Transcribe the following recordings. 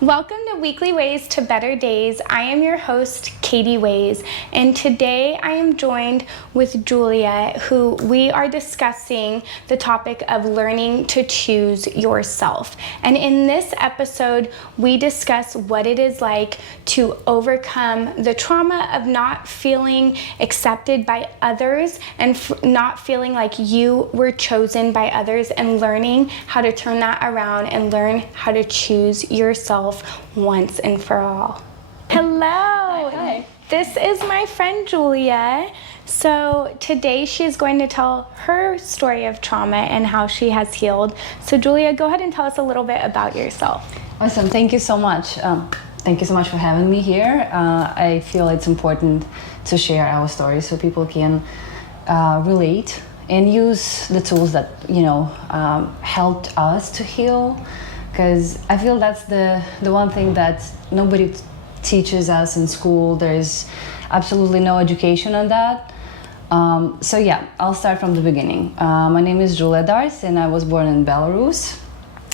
Welcome to Weekly Ways to Better Days. I am your host, Katie Ways, and today I am joined with Julia, who we are discussing the topic of learning to choose yourself. And in this episode, we discuss what it is like to overcome the trauma of not feeling accepted by others and not feeling like you were chosen by others, and learning how to turn that around and learn how to choose yourself once and for all. Hello. Hi. This is my friend Julia. So today she's going to tell her story of trauma and how she has healed. So Julia, go ahead and tell us a little bit about yourself. Awesome. Thank you so much. Thank you so much for having me here. I feel it's important to share our story so people can relate and use the tools that helped us to heal. Because I feel that's the one thing that nobody teaches us in school. There's absolutely no education on that. So yeah, I'll start from the beginning. My name is Juila and I was born in Belarus.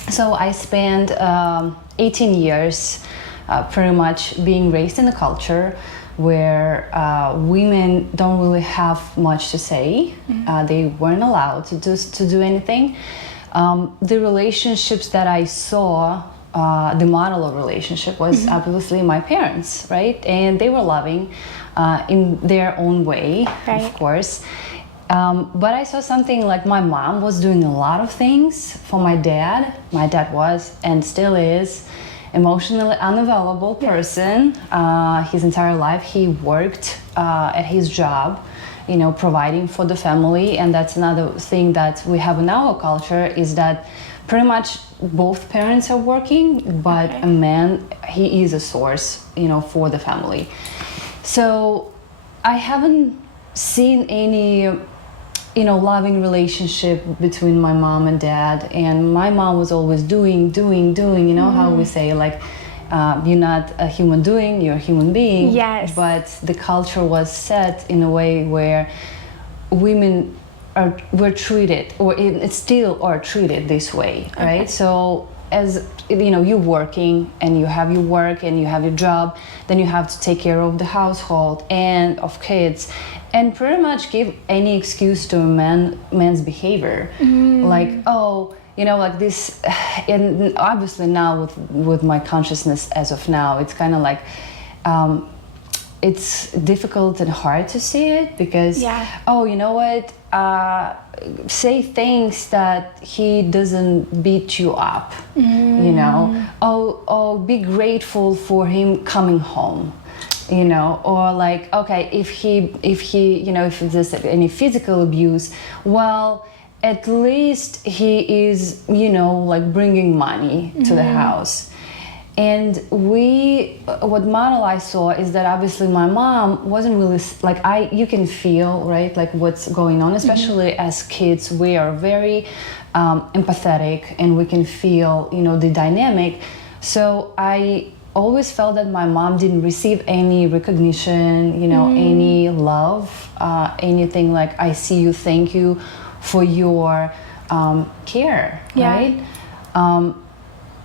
So I spent 18 years pretty much being raised in a culture where women don't really have much to say. They weren't allowed to do anything. The relationships that I saw, the model of relationship was obviously my parents, right? And they were loving in their own way, right. Of course. But I saw something like my mom was doing a lot of things for my dad. My dad was and still is emotionally unavailable person. His entire life he worked at his job, providing for the family. And that's another thing that we have in our culture is that pretty much both parents are working, but a man, he is a source, for the family. So I haven't seen any, loving relationship between my mom and dad. And my mom was always doing, how we say, like, you're not a human doing, you're a human being. Yes. But the culture was set in a way where women were treated, or it still are treated this way, right? So as you're working and you have your work and you have your job, then you have to take care of the household and of kids, and pretty much give any excuse to a man's behavior, like, oh, like this. And obviously now with my consciousness as of now, it's kind of like it's difficult and hard to see it because oh, you know what, say things that he doesn't beat you up, oh, be grateful for him coming home, or like, okay, if there's any physical abuse, well, at least he is, like bringing money to the house. And what model I saw is that obviously my mom wasn't really, like, you can feel, right, like what's going on, especially as kids, we are very empathetic and we can feel, the dynamic. So I always felt that my mom didn't receive any recognition, any love, anything like, I see you, thank you for your care, right?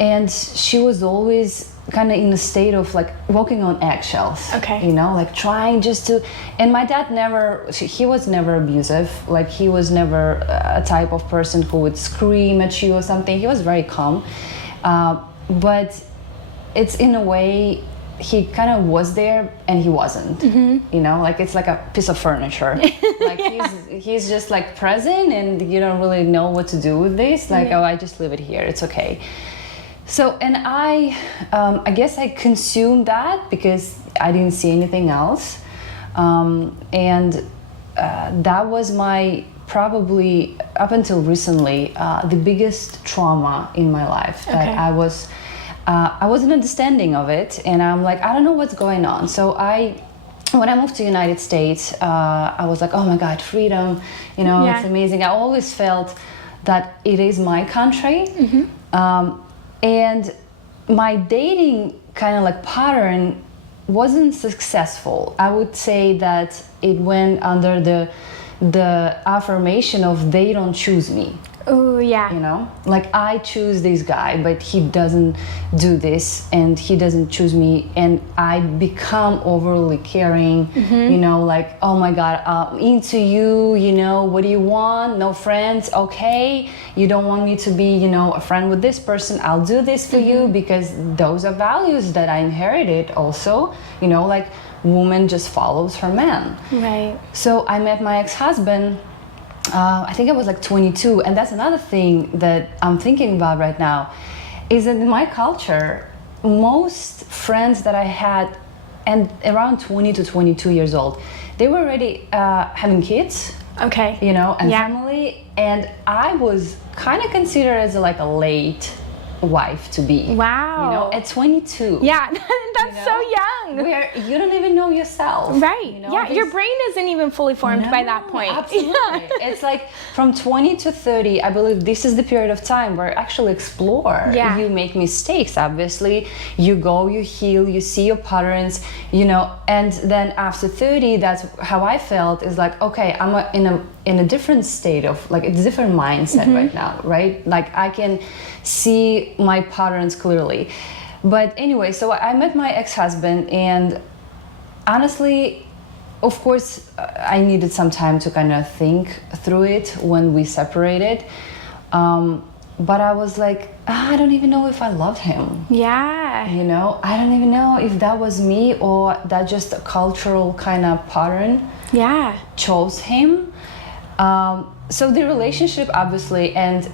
And she was always kind of in a state of like walking on eggshells, like trying just to, and my dad he was never abusive, like he was never a type of person who would scream at you or something. He was very calm, but it's in a way, he kind of was there and he wasn't, like it's like a piece of furniture. Like he's just like present and you don't really know what to do with this. Like, oh, I just leave it here, it's okay. So, and I guess I consumed that because I didn't see anything else. And that was my, probably up until recently, the biggest trauma in my life. That I wasn't understanding of it, and I'm like, I don't know what's going on. So when I moved to the United States, I was like, oh my God, freedom, it's amazing. I always felt that it is my country. And my dating kind of like pattern wasn't successful. I would say that it went under the affirmation of they don't choose me. Oh, yeah. You know, like I choose this guy, but he doesn't do this, and he doesn't choose me, and I become overly caring. You know, like, oh my God, I'm into you. You know, what do you want? No friends, okay. You don't want me to be, you know, a friend with this person. I'll do this for you because those are values that I inherited. Also, you know, like woman just follows her man. Right. So I met my ex-husband. I think I was like 22, and that's another thing that I'm thinking about right now, is that in my culture, most friends that I had, and around 20 to 22 years old, they were already having kids, Okay. you know, and Yeah. family, and I was kind of considered as like a late wife to be. Wow. You know, at 22. Yeah, that's You so know? young. Where you don't even know yourself. Right. You know? Yeah, your This- brain isn't even fully formed by that No, point. Absolutely. Yeah. It's like from 20 to 30, I believe this is the period of time where you actually explore. Yeah. You make mistakes, obviously. You go, you heal, you see your patterns, you know, and then after 30, that's how I felt, is like, okay, I'm in a different state of, like, a different mindset right now, right? Like I can see my patterns clearly. But anyway, so I met my ex-husband, and honestly, of course, I needed some time to kind of think through it when we separated. But I was like, I don't even know if I loved him. Yeah. You know, I don't even know if that was me or that just a cultural kind of pattern Yeah. chose him. So the relationship, obviously, and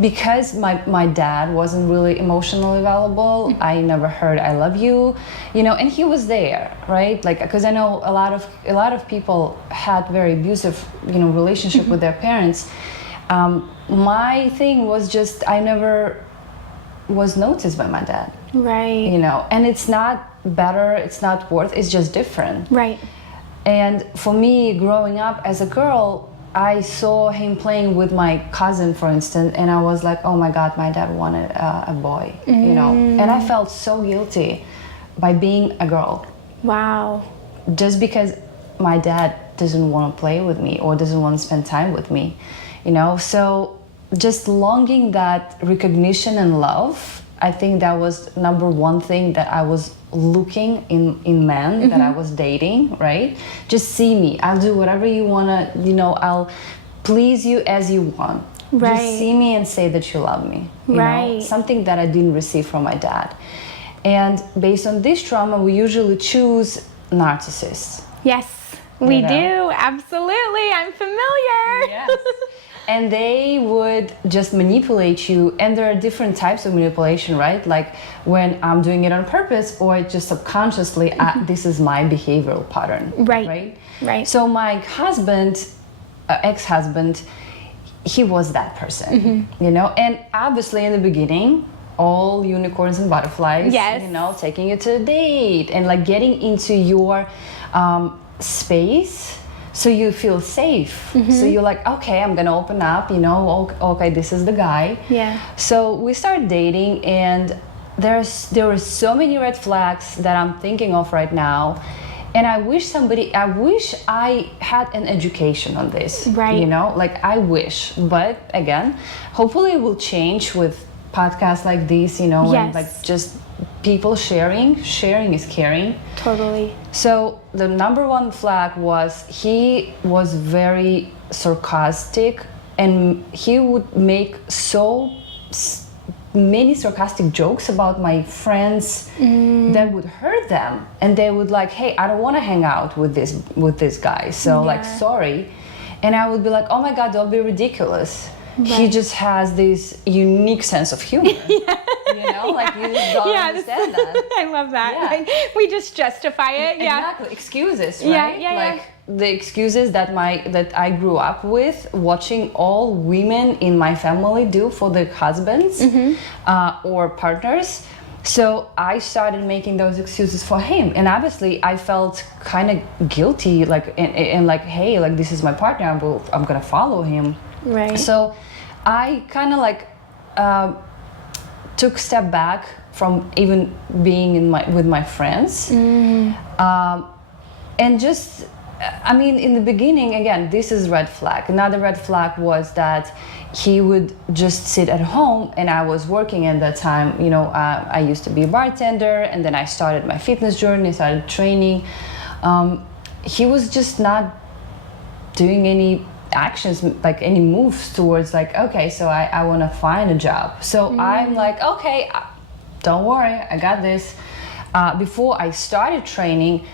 because my dad wasn't really emotionally available, I never heard "I love you," you know, and he was there, right? Like, because I know a lot of people had very abusive, you know, relationship with their parents. My thing was just I never was noticed by my dad, Right. you know, and it's not better, it's not worse, it's just different. Right. And for me, growing up as a girl, I saw him playing with my cousin, for instance, and I was like, oh my God, my dad wanted a boy, you know? And I felt so guilty by being a girl, Wow. just because my dad doesn't want to play with me or doesn't want to spend time with me, you know? So just longing that recognition and love, I think that was number one thing that I was looking in men that I was dating, right? Just see me. I'll do whatever you want to, you know, I'll please you as you want. Right. Just see me and say that you love me. You know? Right. Something that I didn't receive from my dad. And based on this trauma, we usually choose narcissists. Yes, we You know? do. Absolutely. I'm familiar. Yes. And they would just manipulate you, and there are different types of manipulation, right? Like when I'm doing it on purpose or just subconsciously, this is my behavioral pattern. Right. Right. So my husband, ex-husband, he was that person, you know? And obviously in the beginning, all unicorns and butterflies, Yes. you know, taking you to a date and like getting into your space, so you feel safe. So you're like, okay, I'm gonna open up, you know, okay, this is the guy. Yeah. So we started dating, and there were so many red flags that I'm thinking of right now. And I wish I had an education on this. Right. You know, like I wish. But again, hopefully it will change with podcasts like these, you know, and Yes. like just people sharing is caring. Totally. So the number one flag was he was very sarcastic, and he would make many sarcastic jokes about my friends that would hurt them, and they would like, hey, I don't want to hang out with this guy, so like, Yeah. sorry. And I would be like, oh my God, don't be ridiculous. He Right. just has this unique sense of humor. You know, like you just don't understand that. I love that. Yeah. Like, we just justify it. Yeah. Exactly. Excuses, Yeah, right? yeah, yeah. Like the excuses that I grew up with, watching all women in my family do for their husbands or partners. So I started making those excuses for him, and obviously I felt kind of guilty, like and like, hey, like this is my partner, I'm gonna follow him. Right. So I kind of like took a step back from even being with my friends, and just I mean, in the beginning, again, this is red flag. Another red flag was that he would just sit at home, and I was working at that time. You know, I used to be a bartender, and then I started my fitness journey, started training. He was just not doing any actions, like any moves towards like, okay, so I want to find a job. So I'm like, okay, don't worry, I got this. Before I started training,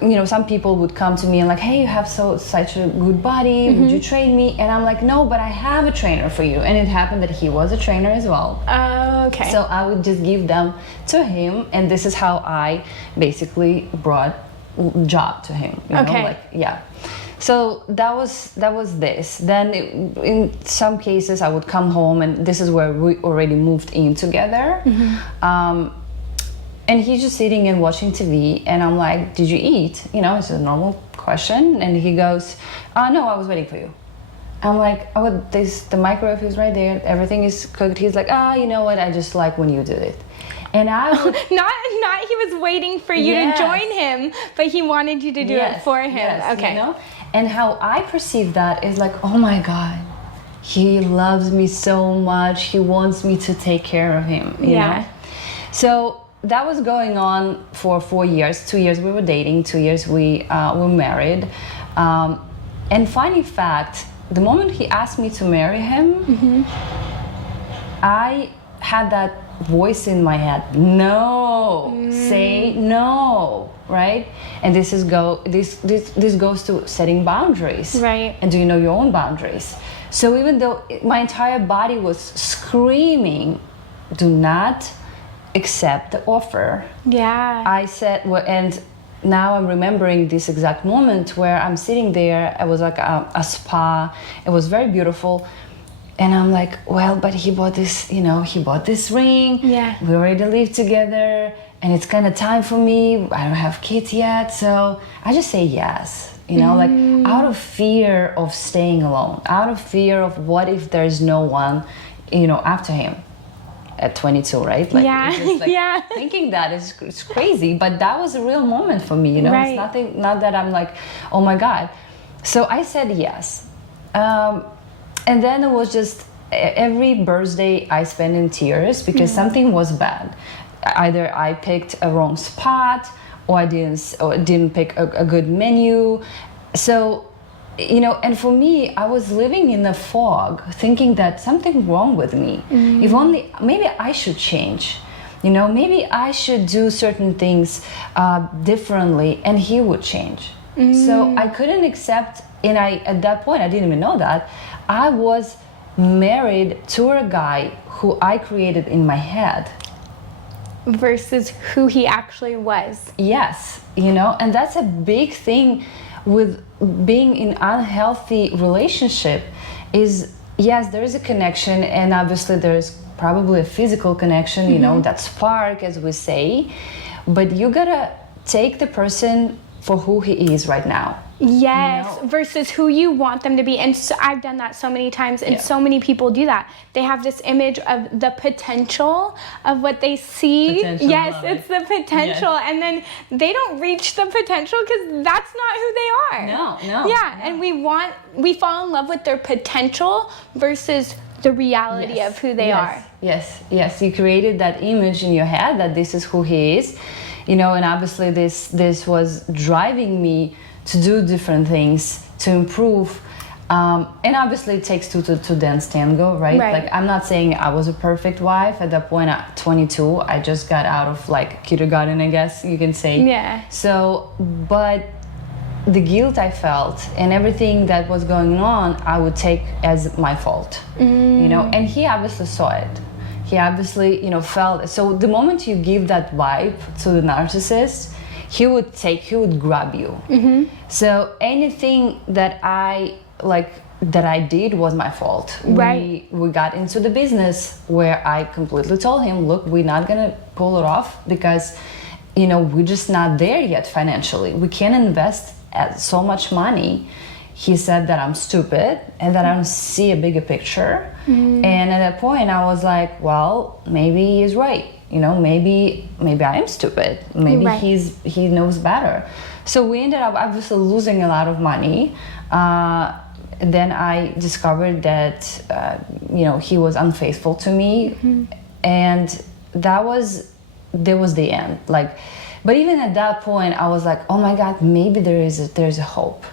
you know, some people would come to me and like, hey, you have such a good body, would you train me? And I'm like, no, but I have a trainer for you. And it happened that he was a trainer as well. Okay. So I would just give them to him, and this is how I basically brought job to him. You know, like, yeah. So that was this. Then in some cases I would come home, and this is where we already moved in together. And he's just sitting and watching TV, and I'm like, did you eat? You know, it's a normal question. And he goes, no, I was waiting for you. I'm like, oh, the microwave is right there, everything is cooked. He's like, you know what, I just like when you do it. And I would, not he was waiting for you to join him, but he wanted you to do it for him. Okay. You know? And how I perceive that is like, oh my God, he loves me so much. He wants me to take care of him. You know? So that was going on for 4 years. 2 years we were dating, 2 years we were married. And funny fact, the moment he asked me to marry him, I had that voice in my head, no, say no, right? And this goes to setting boundaries, right? And do you know your own boundaries? So even though my entire body was screaming, do not accept the offer. Yeah. I said, well, and now I'm remembering this exact moment where I'm sitting there. It was like a spa. It was very beautiful. And I'm like, well, but he bought this, you know, he bought this ring. Yeah. We already live together, and it's kind of time for me. I don't have kids yet. So I just say yes, you know, like out of fear of staying alone, out of fear of what if there's no one, you know, after him at 22, right? Like, just like thinking that it's crazy, but that was a real moment for me, you know, it's nothing, not that I'm like, oh my God. So I said yes. And then it was just every birthday I spent in tears because something was bad. Either I picked a wrong spot, or I didn't pick a good menu. So, you know, and for me, I was living in a fog, thinking that something wrong with me. If only, maybe I should change. You know, maybe I should do certain things differently, and he would change. So I couldn't accept, and at that point, I didn't even know that, I was married to a guy who I created in my head. Versus who he actually was. Yes, you know, and that's a big thing with being in unhealthy relationship is, yes, there is a connection, and obviously there's probably a physical connection, you know, that spark, as we say, but you gotta take the person for who he is right now. Yes, you know? Versus who you want them to be. And so I've done that so many times, and so many people do that. They have this image of the potential of what they see. Yes, it's the potential. And then they don't reach the potential because that's not who they are. No. Yeah, and we fall in love with their potential versus the reality of who they are. Yes, you created that image in your head that this is who he is, you know, and obviously this was driving me to do different things, to improve, and obviously it takes two to dance tango, right? Like, I'm not saying I was a perfect wife at that point. At 22, I just got out of like kindergarten, I guess you can say. Yeah. So, but the guilt I felt and everything that was going on, I would take as my fault, you know, and he obviously saw it. He obviously, you know, felt it. So the moment you give that vibe to the narcissist, he would grab you. So anything that I did was my fault. Right. We got into the business where I completely told him, look, we're not gonna pull it off because, you know, we're just not there yet financially. We can't invest so much money. He said that I'm stupid and that I don't see a bigger picture. And at that point I was like, well, maybe he's right. You know, maybe I am stupid. Maybe Right. he knows better. So we ended up obviously losing a lot of money. Then I discovered that he was unfaithful to me, and that was the end. Like, but even at that point, I was like, oh my God, maybe there's a hope.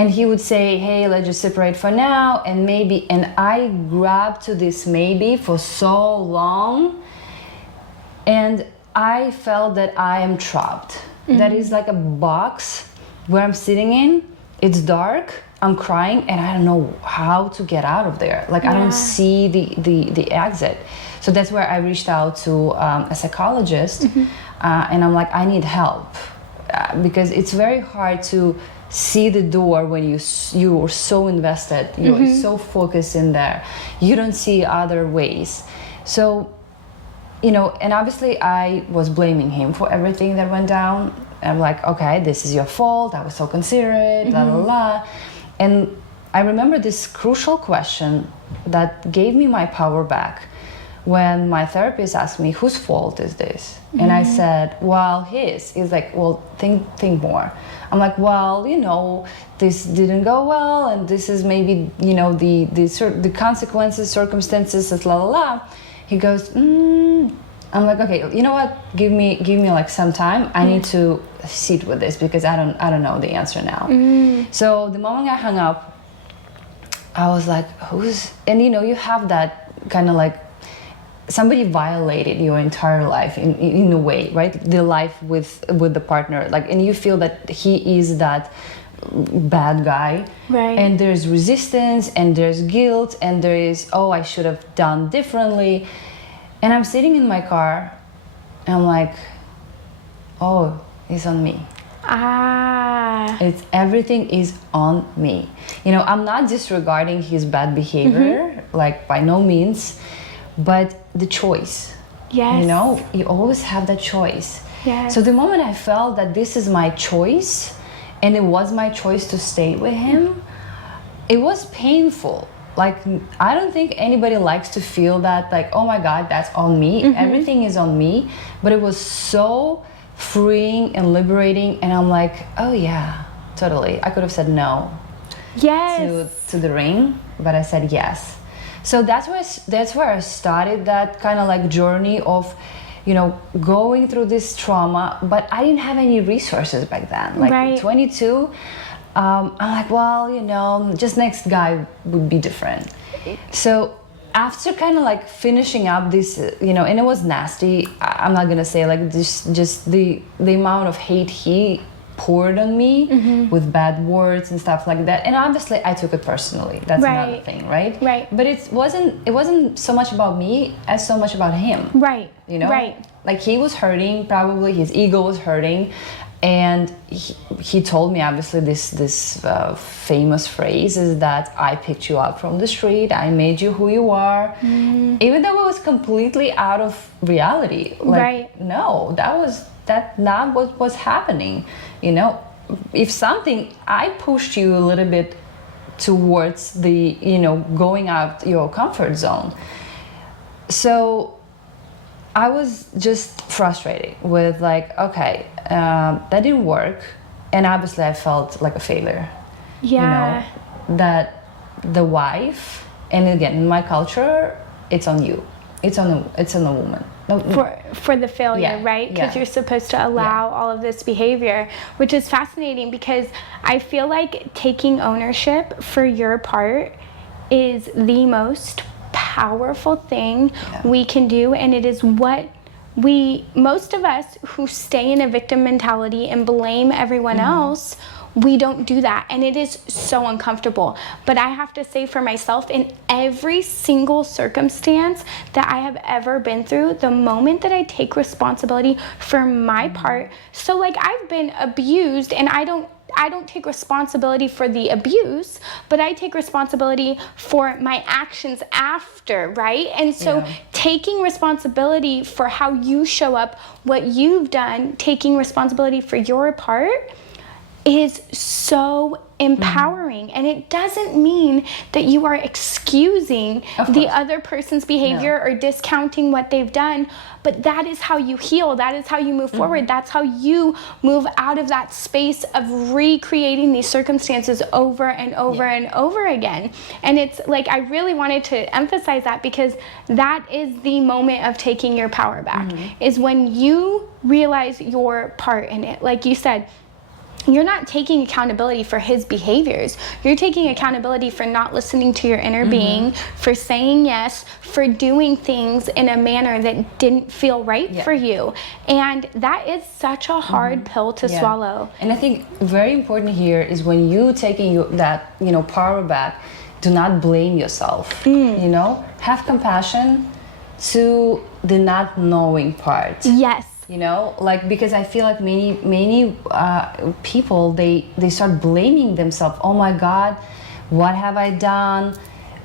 And he would say, hey, let's just separate for now, and maybe. And I grabbed to this maybe for so long, and I felt that I am trapped. That is like a box where I'm sitting in. It's dark. I'm crying, and I don't know how to get out of there. Like, I don't see the exit. So that's where I reached out to a psychologist, and I'm like, I need help, because it's very hard to see the door when you are so invested, you're so focused in there. You don't see other ways. So, and obviously I was blaming him for everything that went down. I'm like, okay, this is your fault. I was so considerate, la la la. And I remember this crucial question that gave me my power back when my therapist asked me, whose fault is this? And I said, well, his. He's like, well, think more. I'm like, well, this didn't go well, and this is maybe, the consequences, circumstances, la la la. He goes, I'm like, okay, you know what? Give me like some time. I need to sit with this because I don't know the answer now. So the moment I hung up, I was like, and you have that kind of like, somebody violated your entire life in a way, right? The life with the partner, like, and you feel that he is that bad guy, right? And there's resistance, and there's guilt, and there is, oh, I should have done differently. And I'm sitting in my car, and I'm like, oh, it's on me. Everything is on me. I'm not disregarding his bad behavior, like, by no means, but the choice. Yes. You always have that choice. Yes. So the moment I felt that this is my choice, and it was my choice to stay with him, it was painful. Like, I don't think anybody likes to feel that, like, oh my God, that's on me. Everything is on me. But it was so freeing and liberating. And I'm like, oh yeah, totally. I could have said no to the ring, but I said yes. So that's where I started that kind of like journey of, going through this trauma. But I didn't have any resources back then. Like, 22, I'm like, well, just next guy would be different. So after kind of like finishing up this, and it was nasty. I'm not gonna say like this, just the amount of hate he poured on me with bad words and stuff like that. And obviously I took it personally. That's another thing, right? Right. But it wasn't so much about me as so much about him. Right. Right. Like, he was hurting, probably his ego was hurting. And he told me, obviously, this famous phrase is that I picked you up from the street, I made you who you are, even though it was completely out of reality. Like, no, that's not what was happening. If something, I pushed you a little bit towards the, going out your comfort zone. So I was just frustrated with, like, okay, that didn't work, and obviously I felt like a failure. Yeah. That the wife, and again, in my culture, it's on you. It's on a woman. For the failure, right? Because you're supposed to allow all of this behavior, which is fascinating because I feel like taking ownership for your part is the most powerful thing we can do, and it is what most of us who stay in a victim mentality and blame everyone else, we don't do that, and it is so uncomfortable. But I have to say, for myself, in every single circumstance that I have ever been through, the moment that I take responsibility for my part, so like, I've been abused, and I don't take responsibility for the abuse, but I take responsibility for my actions after, right? And so taking responsibility for how you show up, what you've done, taking responsibility for your part is so empowering. And it doesn't mean that you are excusing the other person's behavior or discounting what they've done, but that is how you heal. That is how you move forward. That's how you move out of that space of recreating these circumstances over and over and over again. And it's like, I really wanted to emphasize that, because that is the moment of taking your power back, is when you realize your part in it. Like you said, you're not taking accountability for his behaviors. You're taking accountability for not listening to your inner being, for saying yes, for doing things in a manner that didn't feel right for you. And that is such a hard pill to swallow. And I think very important here is when you taking that, power back, do not blame yourself. Have compassion to the not knowing part. Yes. Because I feel like many people, they start blaming themselves. Oh my God, what have I done?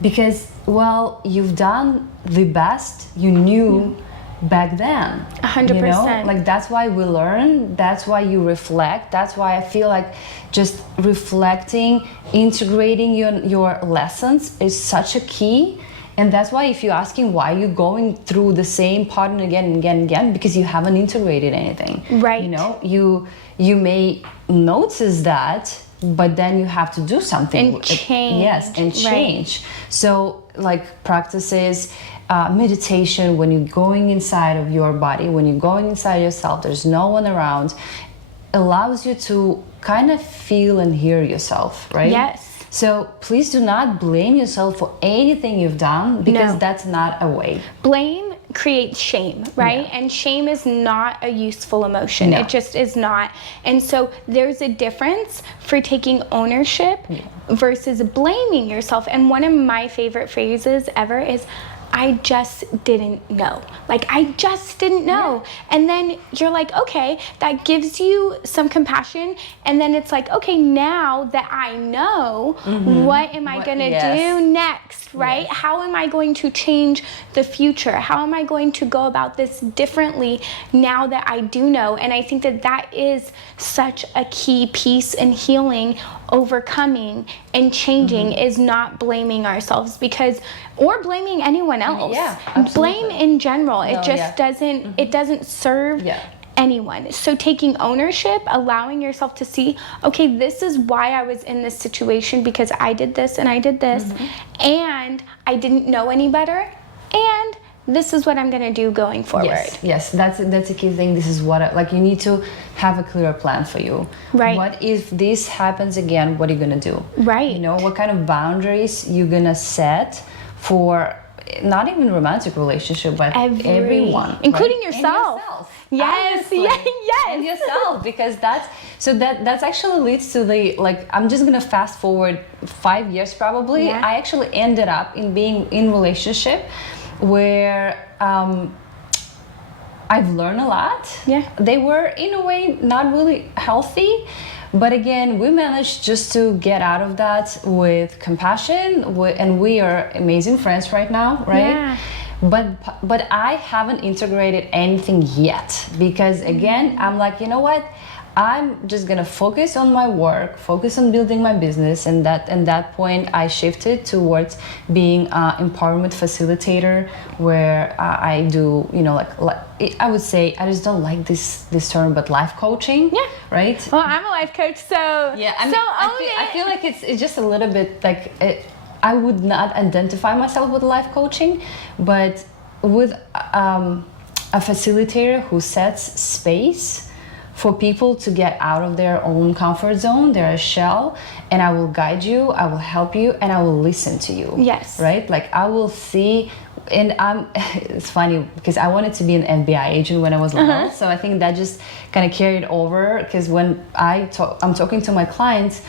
Because, well, you've done the best you knew back then. 100%. Like, that's why we learn. That's why you reflect. That's why I feel like just reflecting, integrating your lessons is such a key. And that's why if you're asking why you're going through the same pattern again and again and again, because you haven't integrated anything. Right. You may notice that, but then you have to do something. And change. Yes, and change. Right. So like practices, meditation, when you're going inside of your body, when you're going inside yourself, there's no one around, allows you to kind of feel and hear yourself, right? Yes. So please do not blame yourself for anything you've done, because that's not a way. Blame creates shame, right? And shame is not a useful emotion. It just is not. And so there's a difference for taking ownership versus blaming yourself. And one of my favorite phrases ever is, I just didn't know. Like, I just didn't know. And then you're like, okay, that gives you some compassion. And then it's like, okay, now that I know, what am I going to do next, right? How am I going to change the future? How am I going to go about this differently now that I do know? And I think that that is such a key piece in healing, overcoming, and changing, is not blaming ourselves, because, or blaming anyone else. Yeah, absolutely. Blame in general, it just doesn't, it doesn't serve anyone. So taking ownership, allowing yourself to see, okay, this is why I was in this situation, because I did this and I did this, and I didn't know any better, and this is what I'm going to do going forward. Yes, that's a key thing. This is what, you need to have a clear plan for you. Right. What if this happens again? What are you going to do? Right. What kind of boundaries you're going to set for not even romantic relationship, but everyone, including right? yourself. And yourself. Yes, yes. And yourself, because that's actually leads to the, I'm just gonna fast forward 5 years probably. I actually ended up being in relationship where I've learned a lot. They were in a way not really healthy, but again, we managed just to get out of that with compassion, and we are amazing friends right now, right? But I haven't integrated anything yet, because again, I'm like, you know what? I'm just gonna focus on my work, focus on building my business, and that point I shifted towards being an empowerment facilitator, where I do, I would say, I just don't like this term, but life coaching, right? Well, I'm a life coach, so I feel like it's just a little bit like I would not identify myself with life coaching, but with a facilitator who sets space for people to get out of their own comfort zone, their shell, and I will guide you, I will help you, and I will listen to you. Yes. Right? I will see, and it's funny because I wanted to be an FBI agent when I was little, so I think that just kind of carried over, because when I'm talking to my clients,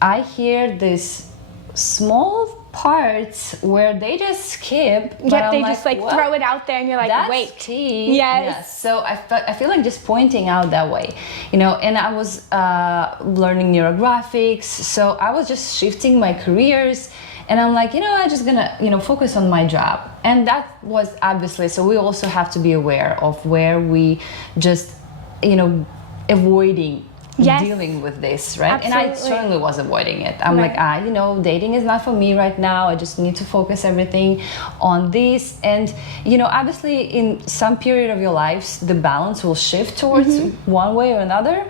I hear this small parts where they just skip. They just throw it out there, and you're like, that's wait. Key. Yes. So I feel like just pointing out that way, and I was learning neurographics, so I was just shifting my careers, and I'm like, I'm just gonna focus on my job, and that was obviously, so we also have to be aware of where we just avoiding Yes. dealing with this, right? And I Absolutely. certainly was avoiding it. I'm Right. like, you know, dating is not for me right now. I just need to focus everything on this. And, you know, obviously in some period of your lives, the balance will shift towards one way or another.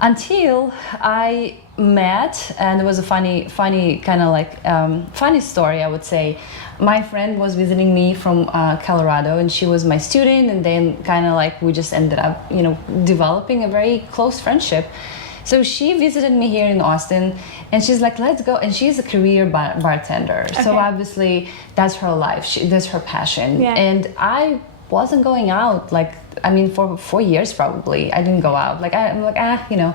Until I met, and it was a funny kind of like funny story, I would say. My friend was visiting me from Colorado, and she was my student, and then kind of like we just ended up, you know, developing a very close friendship. So she visited me here in Austin, and she's like, let's go. And she's a career bartender. So Okay. obviously that's her life. That's her passion. Yeah. And I wasn't going out, like, I mean, for 4 years probably I didn't go out. Like I'm like, you know,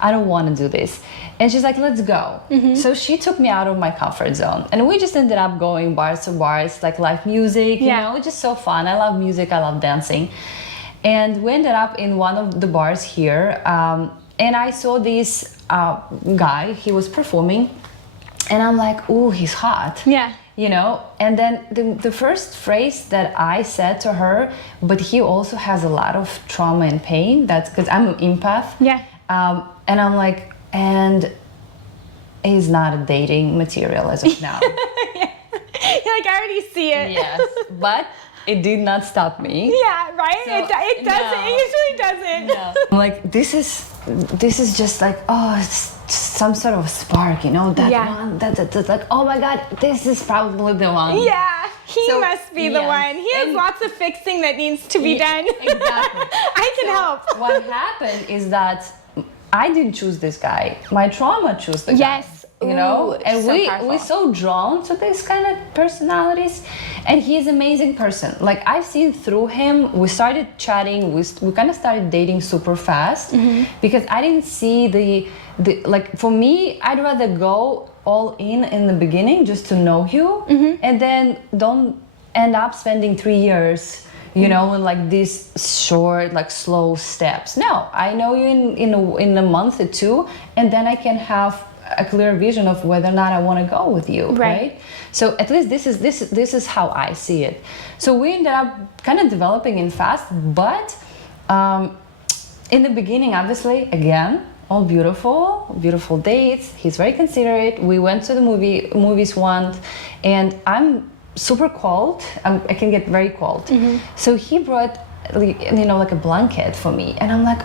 I don't want to do this. And she's like, let's go. So she took me out of my comfort zone, and we just ended up going bars to bars, like live music, you Yeah. know, it's just so fun. I love music, I love dancing. And we ended up in one of the bars here, and I saw this guy, he was performing, and I'm like, ooh, he's hot. Yeah. You know, and then the first phrase that I said to her, but he also has a lot of trauma and pain. That's because I'm an empath. Yeah. And I'm like, and he's not a dating material as of now. You're like, I already see it. Yes, but it did not stop me. Yeah, right? So, It doesn't. no. It usually doesn't. No. I'm like, this is just like, oh, it's just some sort of spark, you know, that Yeah. one, that's like, oh my God, this is probably the one. Yeah, he So, must be the yes. one. He has And- lots of fixing that needs to be Yeah, done. exactly. I can help. What happened is that I didn't choose this guy. My trauma chose the guy. Yes. You know, Ooh, and so we're powerful. so drawn to this kind of personalities, and he's an amazing person. Like I've seen through him. We started chatting. We kind of started dating super fast because I didn't see the like. For me, I'd rather go all in the beginning just to know you, and then don't end up spending 3 years, you know, in like these short, like slow steps. No, I know you in a month or two, and then I can have a clear vision of whether or not I want to go with you, right? So at least this is how I see it. So we ended up kind of developing in fast, but in the beginning, obviously, again, all beautiful dates. He's very considerate. We went to the movies once, and I'm super cold. I can get very cold. So he brought, you know, like a blanket for me, and I'm like,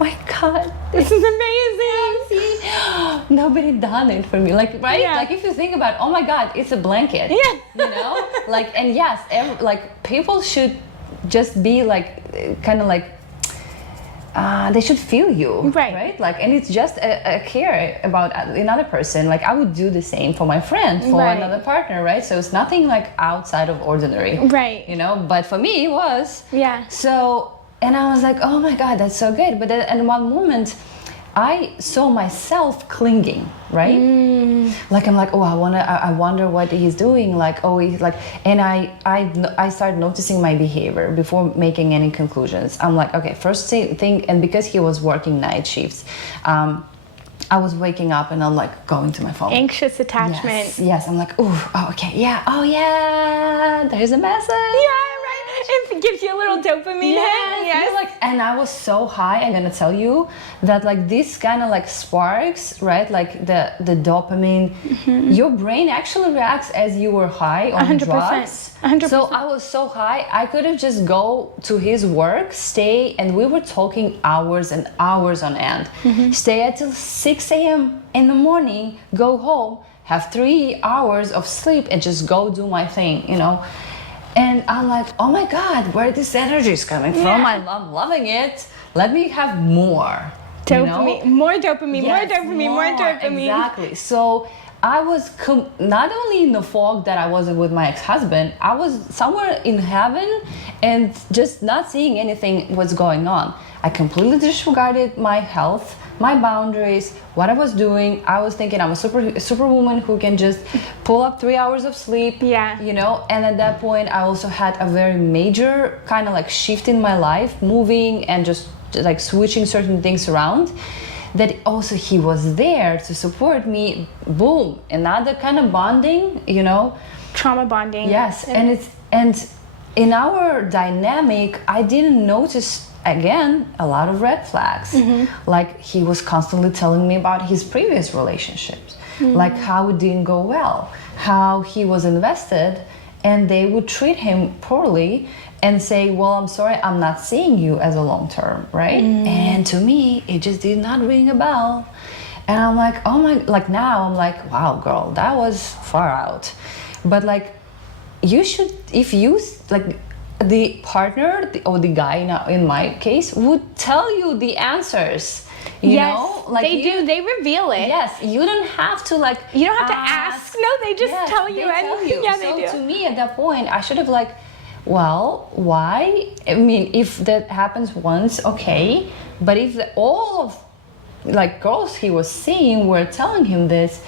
my God, This is amazing. nobody done it for me. Like, right? Yeah. Like, if you think about, oh my God, it's a blanket. Yeah. You know? Like, and yes, like people should just be like, kind of like, they should feel you, Right. Like, and it's just a care about another person. Like, I would do the same for my friend, for Right. another partner, right? So it's nothing like outside of ordinary, Right. You know. But for me, it was. Yeah. So, and I was like, oh my God, that's so good. But then at one moment, I saw myself clinging, right? Like I'm like, oh, I wonder what he's doing. Like, oh, he's like, and I started noticing my behavior before making any conclusions. I'm like, okay, first thing, and because he was working night shifts, I was waking up and I'm like going to my phone. Anxious attachment. Yes. I'm like, oh, okay, yeah, oh yeah, there's a message. Yeah, right. It gives you a little dopamine hit. Yes. You're like, and I was so high, I'm gonna tell you that like this kind of like sparks, right? Like the dopamine, your brain actually reacts as you were high on 100%. drugs. 100%. So I was so high, I could have just go to his work, stay, and we were talking hours and hours on end. Stay until 6 a.m. in the morning, go home, have 3 hours of sleep, and just go do my thing, you know? And I'm like, oh my God, where this energy is coming from? Yeah. I'm loving it. Let me have more. Dopamine. You know? More dopamine. Yes, more dopamine. More dopamine. Exactly. So I was not only in the fog that I wasn't with my ex-husband, I was somewhere in heaven and just not seeing anything was going on. I completely disregarded my health, my boundaries, what I was doing. I was thinking I'm a superwoman who can just pull up 3 hours of sleep. Yeah. You know, and at that point I also had a very major kind of like shift in my life, moving and just like switching certain things around. That also he was there to support me. Boom, another kind of bonding, you know. Trauma bonding. Yes, and in our dynamic, I didn't notice, again, a lot of red flags. Like he was constantly telling me about his previous relationships, like how it didn't go well, how he was invested, and they would treat him poorly and say, well, I'm sorry, I'm not seeing you as a long term, right? And to me, it just did not ring a bell. And I'm like, oh my, like now I'm like, wow, girl, that was far out. But like, you should, if you, like, the partner or the guy in my case would tell you the answers. You know, like they do. They reveal it. Yes, you don't have to like. You don't have to ask. No, they just tell you. Yeah, so they do. To me, at that point, I should have like, well, why? I mean, if that happens once, okay. But if all of like girls he was seeing were telling him this,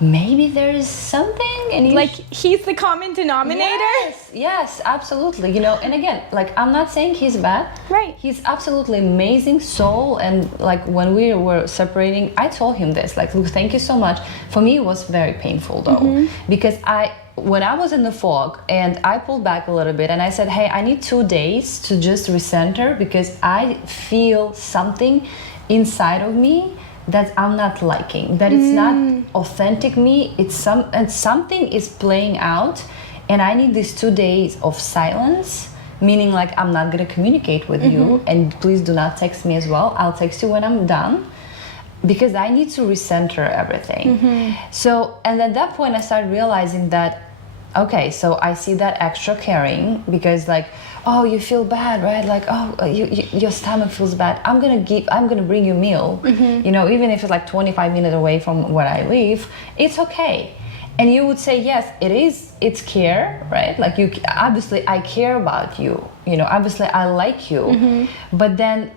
maybe there is something, and like he's the common denominator. Yes, absolutely. You know, and again, like I'm not saying he's bad. Right. He's absolutely amazing soul, and like when we were separating, I told him this, like, look, thank you so much. For me, it was very painful though, because when I was in the fog and I pulled back a little bit and I said, hey, I need 2 days to just recenter because I feel something inside of me that I'm not liking, that it's not authentic me, and something is playing out, and I need these 2 days of silence, meaning like I'm not gonna communicate with you, and please do not text me as well. I'll text you when I'm done, because I need to recenter everything. So, and at that point I started realizing that, okay, so I see that extra caring, because like, oh, you feel bad, right? Like, oh, your stomach feels bad. I'm gonna bring you a meal. You know, even if it's like 25 minutes away from where I live, it's okay. And you would say, yes, it's care, right? Like you, obviously I care about you, you know, obviously I like you, but then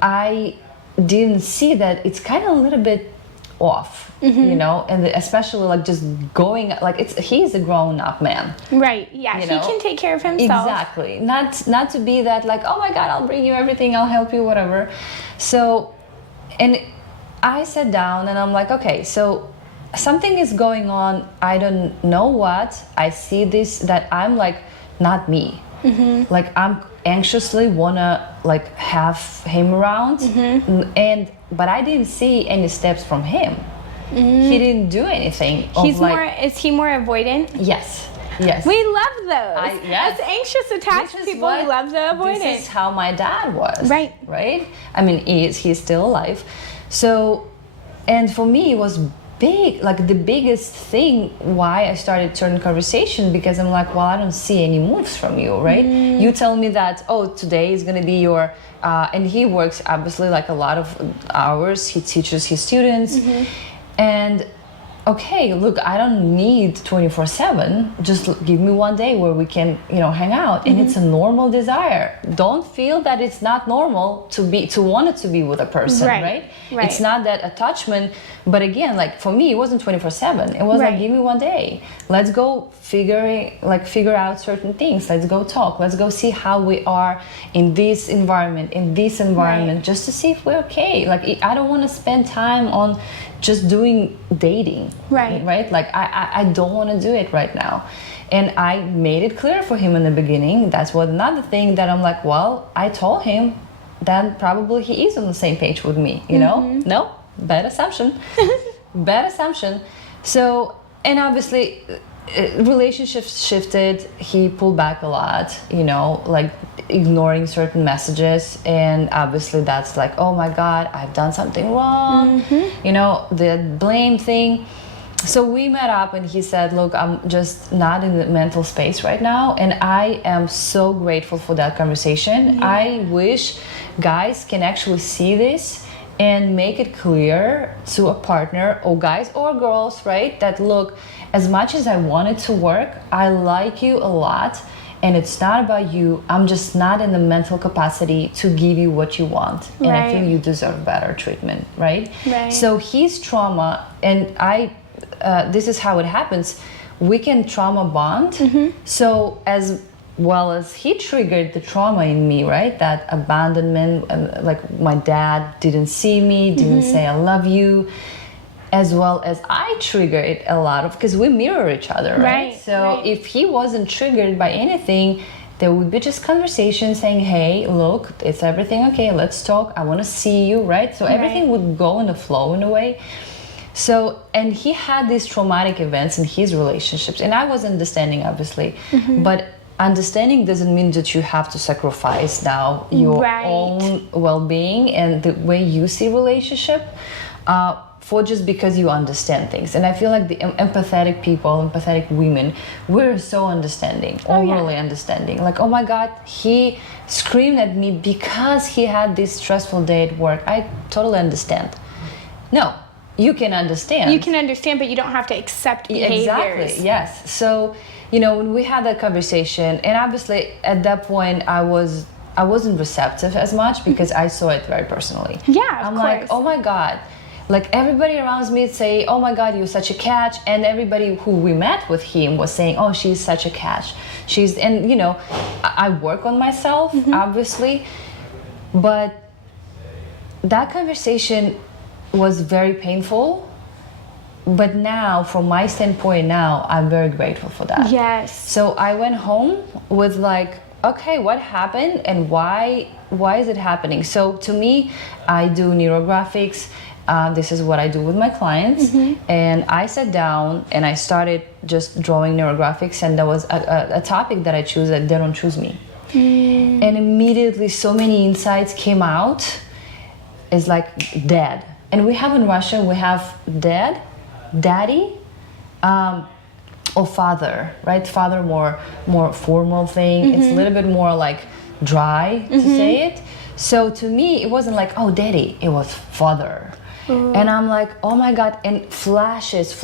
I didn't see that it's kind of a little bit off, you know, and exactly like just going, like he's a grown-up man, right? Yeah, he can take care of himself. Exactly. Not to be that like, oh my god, I'll bring you everything, I'll help you, whatever. So, and I sat down and I'm like, okay, so something is going on, I don't know what. I see this, that I'm like not me, like I'm anxiously wanna like have him around, but I didn't see any steps from him. He didn't do anything. Is he more avoidant? Yes. We love those. As anxious attached people, we love the avoidant. This is how my dad was. Right. I mean, he's still alive. So, and for me, it was big, like the biggest thing why I started certain conversation, because I'm like, well, I don't see any moves from you, right? You tell me that, oh, today is gonna be your, and he works obviously like a lot of hours. He teaches his students, and okay, look, I don't need 24/7. Just give me 1 day where we can, you know, hang out, and it's a normal desire. Don't feel that it's not normal to want it to be with a person, right? It's not that attachment, but again, like for me, it wasn't 24/7. It was like, give me 1 day. Let's go figure out certain things. Let's go talk. Let's go see how we are in this environment, just to see if we're okay. Like I don't want to spend time on just doing dating, right? Like I don't want to do it right now, and I made it clear for him in the beginning. That's what another thing that I'm like, well, I told him, then probably he is on the same page with me, you know? No, bad assumption. So, and obviously relationships shifted. He pulled back a lot, you know, like ignoring certain messages, and obviously that's like, oh my god, I've done something wrong, you know, the blame thing. So we met up and he said, look, I'm just not in the mental space right now, and I am so grateful for that conversation. I wish guys can actually see this and make it clear to a partner, or guys or girls, right, that look, as much as I want it to work, I like you a lot, and it's not about you. I'm just not in the mental capacity to give you what you want, and I feel you deserve better treatment, right? So his trauma, and this is how it happens, we can trauma bond. So as well as he triggered the trauma in me, right? That abandonment, like my dad didn't see me, didn't say I love you, as well as I triggered it a lot of, because we mirror each other, right? So if he wasn't triggered by anything, There would be just conversation saying, hey, look, is everything okay? Let's talk. I want to see you, right? So everything would go in the flow in a way. So, and he had these traumatic events in his relationships, and I was understanding, obviously, but understanding doesn't mean that you have to sacrifice now your own well-being and the way you see relationship for just because you understand things. And I feel like the empathetic people, empathetic women, we're so understanding, overly understanding. Like, oh my God, he screamed at me because he had this stressful day at work. I totally understand. No. You can understand. You can understand, but you don't have to accept behaviors. Exactly, yes. So, when we had that conversation, and obviously at that point I wasn't receptive as much because I saw it very personally. Yeah, I'm like, oh my God. Like everybody around me would say, oh my God, you're such a catch. And everybody who we met with him was saying, oh, she's such a catch. I work on myself, obviously. But that conversation was very painful, but now from my standpoint now I'm very grateful for that. Yes. So I went home with like, okay, what happened and why is it happening? So to me, I do neurographics. This is what I do with my clients. And I sat down and I started just drawing neurographics, and there was a topic that I choose that they don't choose me. And immediately so many insights came out. It's like dad. And we have in Russia, we have dad, daddy, or father, right? Father, more formal thing. It's a little bit more like dry to say it. So to me, it wasn't like, oh, daddy, it was father. And I'm like, oh my God, and flashes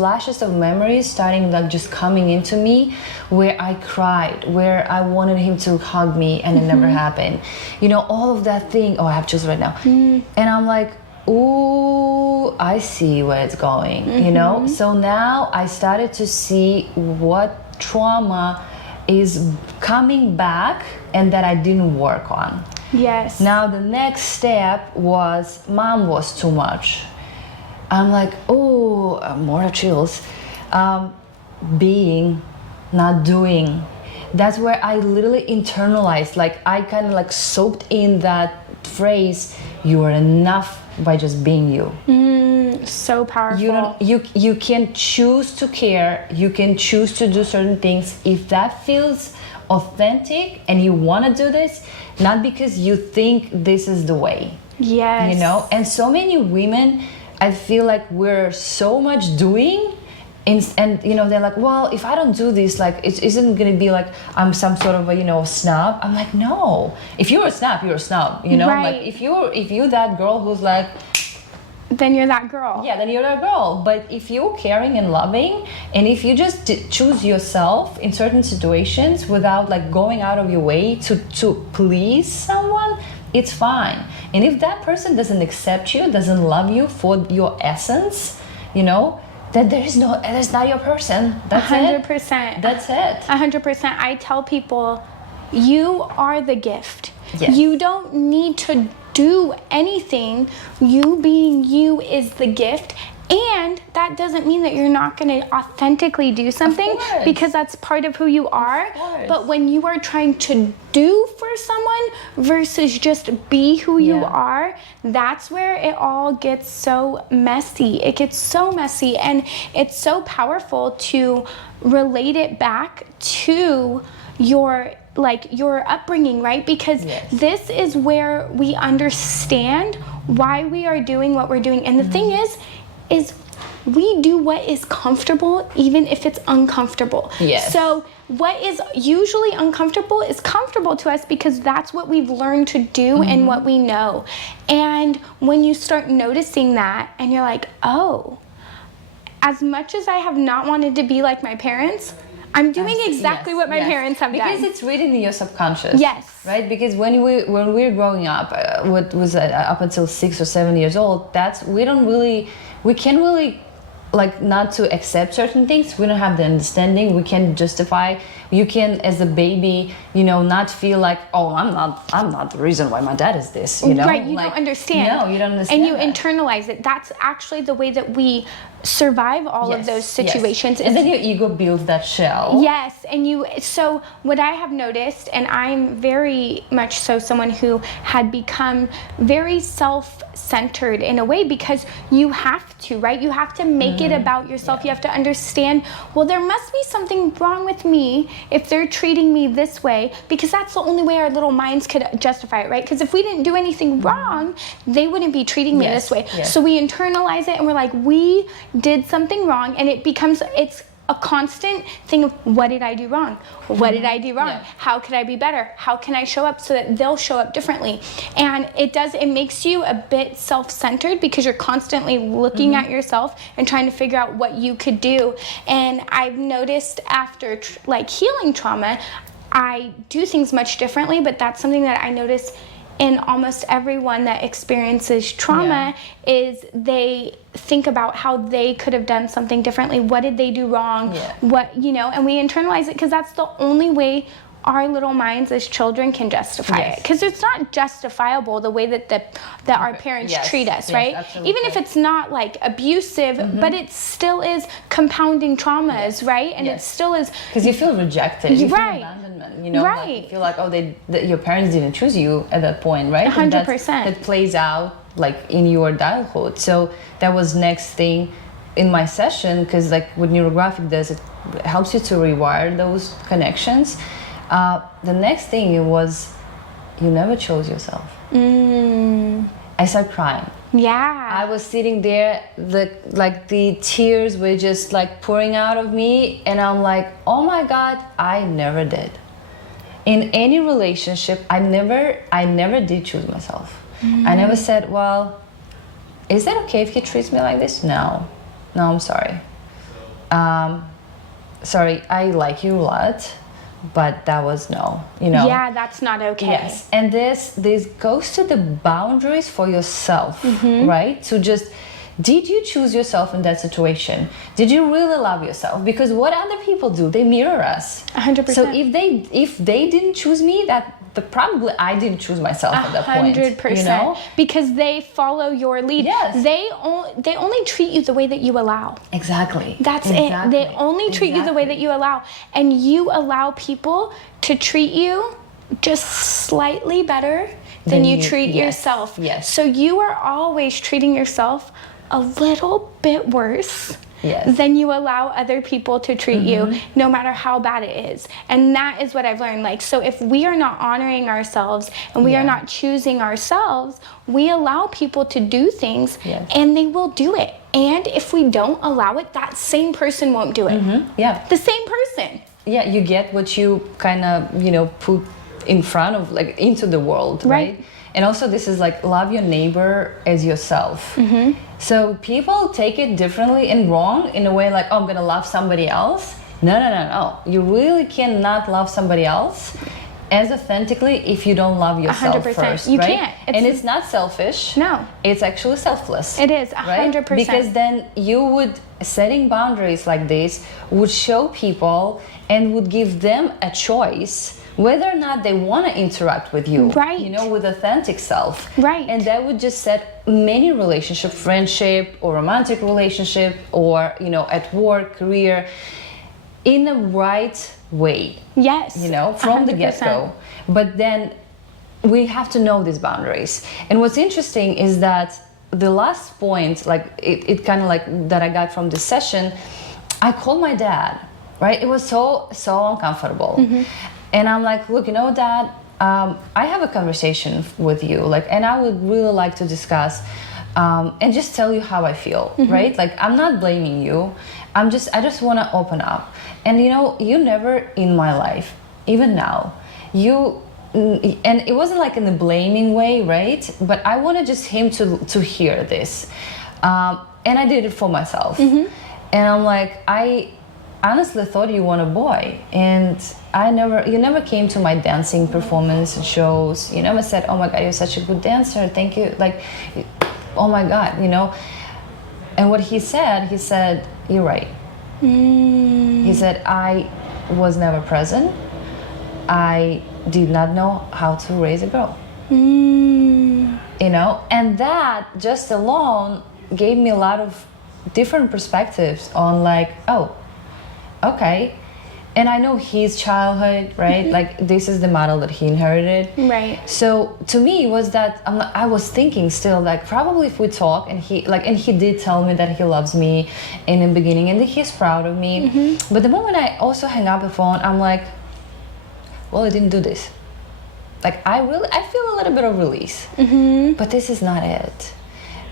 of memories starting like just coming into me, where I cried, where I wanted him to hug me and it never happened. All of that thing. Oh, I have chills right now. And I'm like, ooh, I see where it's going, So now I started to see what trauma is coming back and that I didn't work on. Yes. Now the next step was mom was too much. I'm like, oh, more chills. Being, not doing. That's where I literally internalized, like I kind of like soaked in that phrase, you are enough by just being you. So powerful. You can choose to care, you can choose to do certain things if that feels authentic and you want to do this, not because you think this is the way. Yes. And so many women, I feel like we're so much doing, and they're like, well, if I don't do this, like it isn't gonna be like I'm some sort of a snob. I'm like, no, if you're a snob, you're a snob. Right. Like if you're that girl who's like, then you're that girl. Yeah, then you're that girl. But if you're caring and loving, and if you just choose yourself in certain situations without like going out of your way to please someone, it's fine. And if that person doesn't accept you, doesn't love you for your essence, that there's not your person. That's 100%. it. That's it. 100%. I tell people, you are the gift. Yes. You don't need to do anything. You being you is the gift. And that doesn't mean that you're not going to authentically do something, because that's part of who you are. But when you are trying to do for someone versus just be who you are, that's where it all gets so messy. It gets so messy, and it's so powerful to relate it back to your upbringing, right? Because this is where we understand why we are doing what we're doing. And the thing is we do what is comfortable even if it's uncomfortable. Yes. So what is usually uncomfortable is comfortable to us because that's what we've learned to do and what we know. And when you start noticing that and you're like, oh, as much as I have not wanted to be like my parents, I'm doing exactly what my parents have done. Because it's written in your subconscious. Yes. Right? Because when we're growing up, what was up until 6 or 7 years old, we can't really like not to accept certain things. We don't have the understanding. We can't justify. You can, as a baby, you know, not feel like, oh, I'm not the reason why my dad is this, you know. Right, you like, don't understand. No, you don't understand. And you that. internalize it. That's actually the way that we survive all of those situations. And then your ego builds that shell. Yes, and so what I have noticed, and I'm very much so someone who had become very self-centered in a way, because you have to, right? You have to make it about yourself. You have to understand, well, there must be something wrong with me if they're treating me this way, because that's the only way our little minds could justify it, right? Because if we didn't do anything wrong, they wouldn't be treating me this way. So we internalize it, and we're like, we did something wrong, and it's a constant thing of, what did I do wrong? What did I do wrong? Yeah. How could I be better? How can I show up so that they'll show up differently? And it makes you a bit self-centered, because you're constantly looking at yourself and trying to figure out what you could do. And I've noticed after like healing trauma, I do things much differently, but that's something that I notice in almost everyone that experiences trauma, is they think about how they could have done something differently. What did they do wrong? What, you know, and we internalize it, because that's the only way our little minds as children can justify it, because it's not justifiable the way that our parents treat us, right? Absolutely. Even if it's not like abusive, but it still is compounding traumas, right? And it still is, because you feel rejected, you right. feel abandonment, you know, like you feel like, oh, your parents didn't choose you at that point, right? 100%. That plays out like in your adulthood. So that was next thing in my session, because like what neurographic does, it helps you to rewire those connections. The next thing was, you never chose yourself. I started crying. Yeah. I was sitting there, the tears were just like pouring out of me, and I'm like, oh my God, I never did. In any relationship, I never did choose myself. I never said, well, is that okay if he treats me like this? No, I'm sorry. Sorry, I like you a lot, but that was no, you know. Yeah, that's not okay. Yes, and this goes to the boundaries for yourself, right? To just, did you choose yourself in that situation? Did you really love yourself? Because what other people do, they mirror us. 100%. So if they didn't choose me, probably I didn't choose myself at that point. 100%. You know? Because they follow your lead. Yes. They only treat you the way that you allow. Exactly. That's it. They only treat you the way that you allow. And you allow people to treat you just slightly better than you treat yourself. Yes. So you are always treating yourself a little bit worse than you allow other people to treat you, no matter how bad it is. And that is what I've learned. Like, so if we are not honoring ourselves and we are not choosing ourselves, we allow people to do things and they will do it. And if we don't allow it, that same person won't do it. The same person. Yeah, you get what you kind of, you know, put in front of, like, into the world, right? And also this is like, love your neighbor as yourself. So people take it differently and wrong in a way like, oh, I'm gonna love somebody else. No. You really cannot love somebody else as authentically if you don't love yourself 100%. first, you right? can't. And it's not selfish. No. It's actually selfless. It is, 100%. Right? Because then you would, setting boundaries like this would show people and would give them a choice whether or not they want to interact with you, you know, with authentic self. And that would just set many relationship, friendship or romantic relationship, or, you know, at work, career, in the right way. Yes. You know, from 100%. the get-go. But then we have to know these boundaries. And what's interesting is that the last point, like it kind of like that I got from this session, I called my dad, right? It was so uncomfortable. And I'm like, look, you know, Dad, I have a conversation with you, like, and I would really like to discuss and just tell you how I feel, right? Like, I'm not blaming you. I just want to open up. And, you know, you never in my life, even now, and it wasn't like in a blaming way, right? But I wanted just him to hear this. And I did it for myself. And I'm like, I honestly thought you want a boy, and you never came to my dancing performance and shows. You never said, oh my God, you're such a good dancer, thank you, like, oh my God, you know. And what he said, you're right. He said, I was never present. I did not know how to raise a girl. You know, and that just alone gave me a lot of different perspectives on like, oh, okay. And I know his childhood, right? Like this is the model that he inherited. Right. So to me it was that I was thinking still like probably if we talk and he did tell me that he loves me in the beginning and that he's proud of me. But the moment I also hang up the phone, I'm like, well, I didn't do this. Like I feel a little bit of release, but this is not it.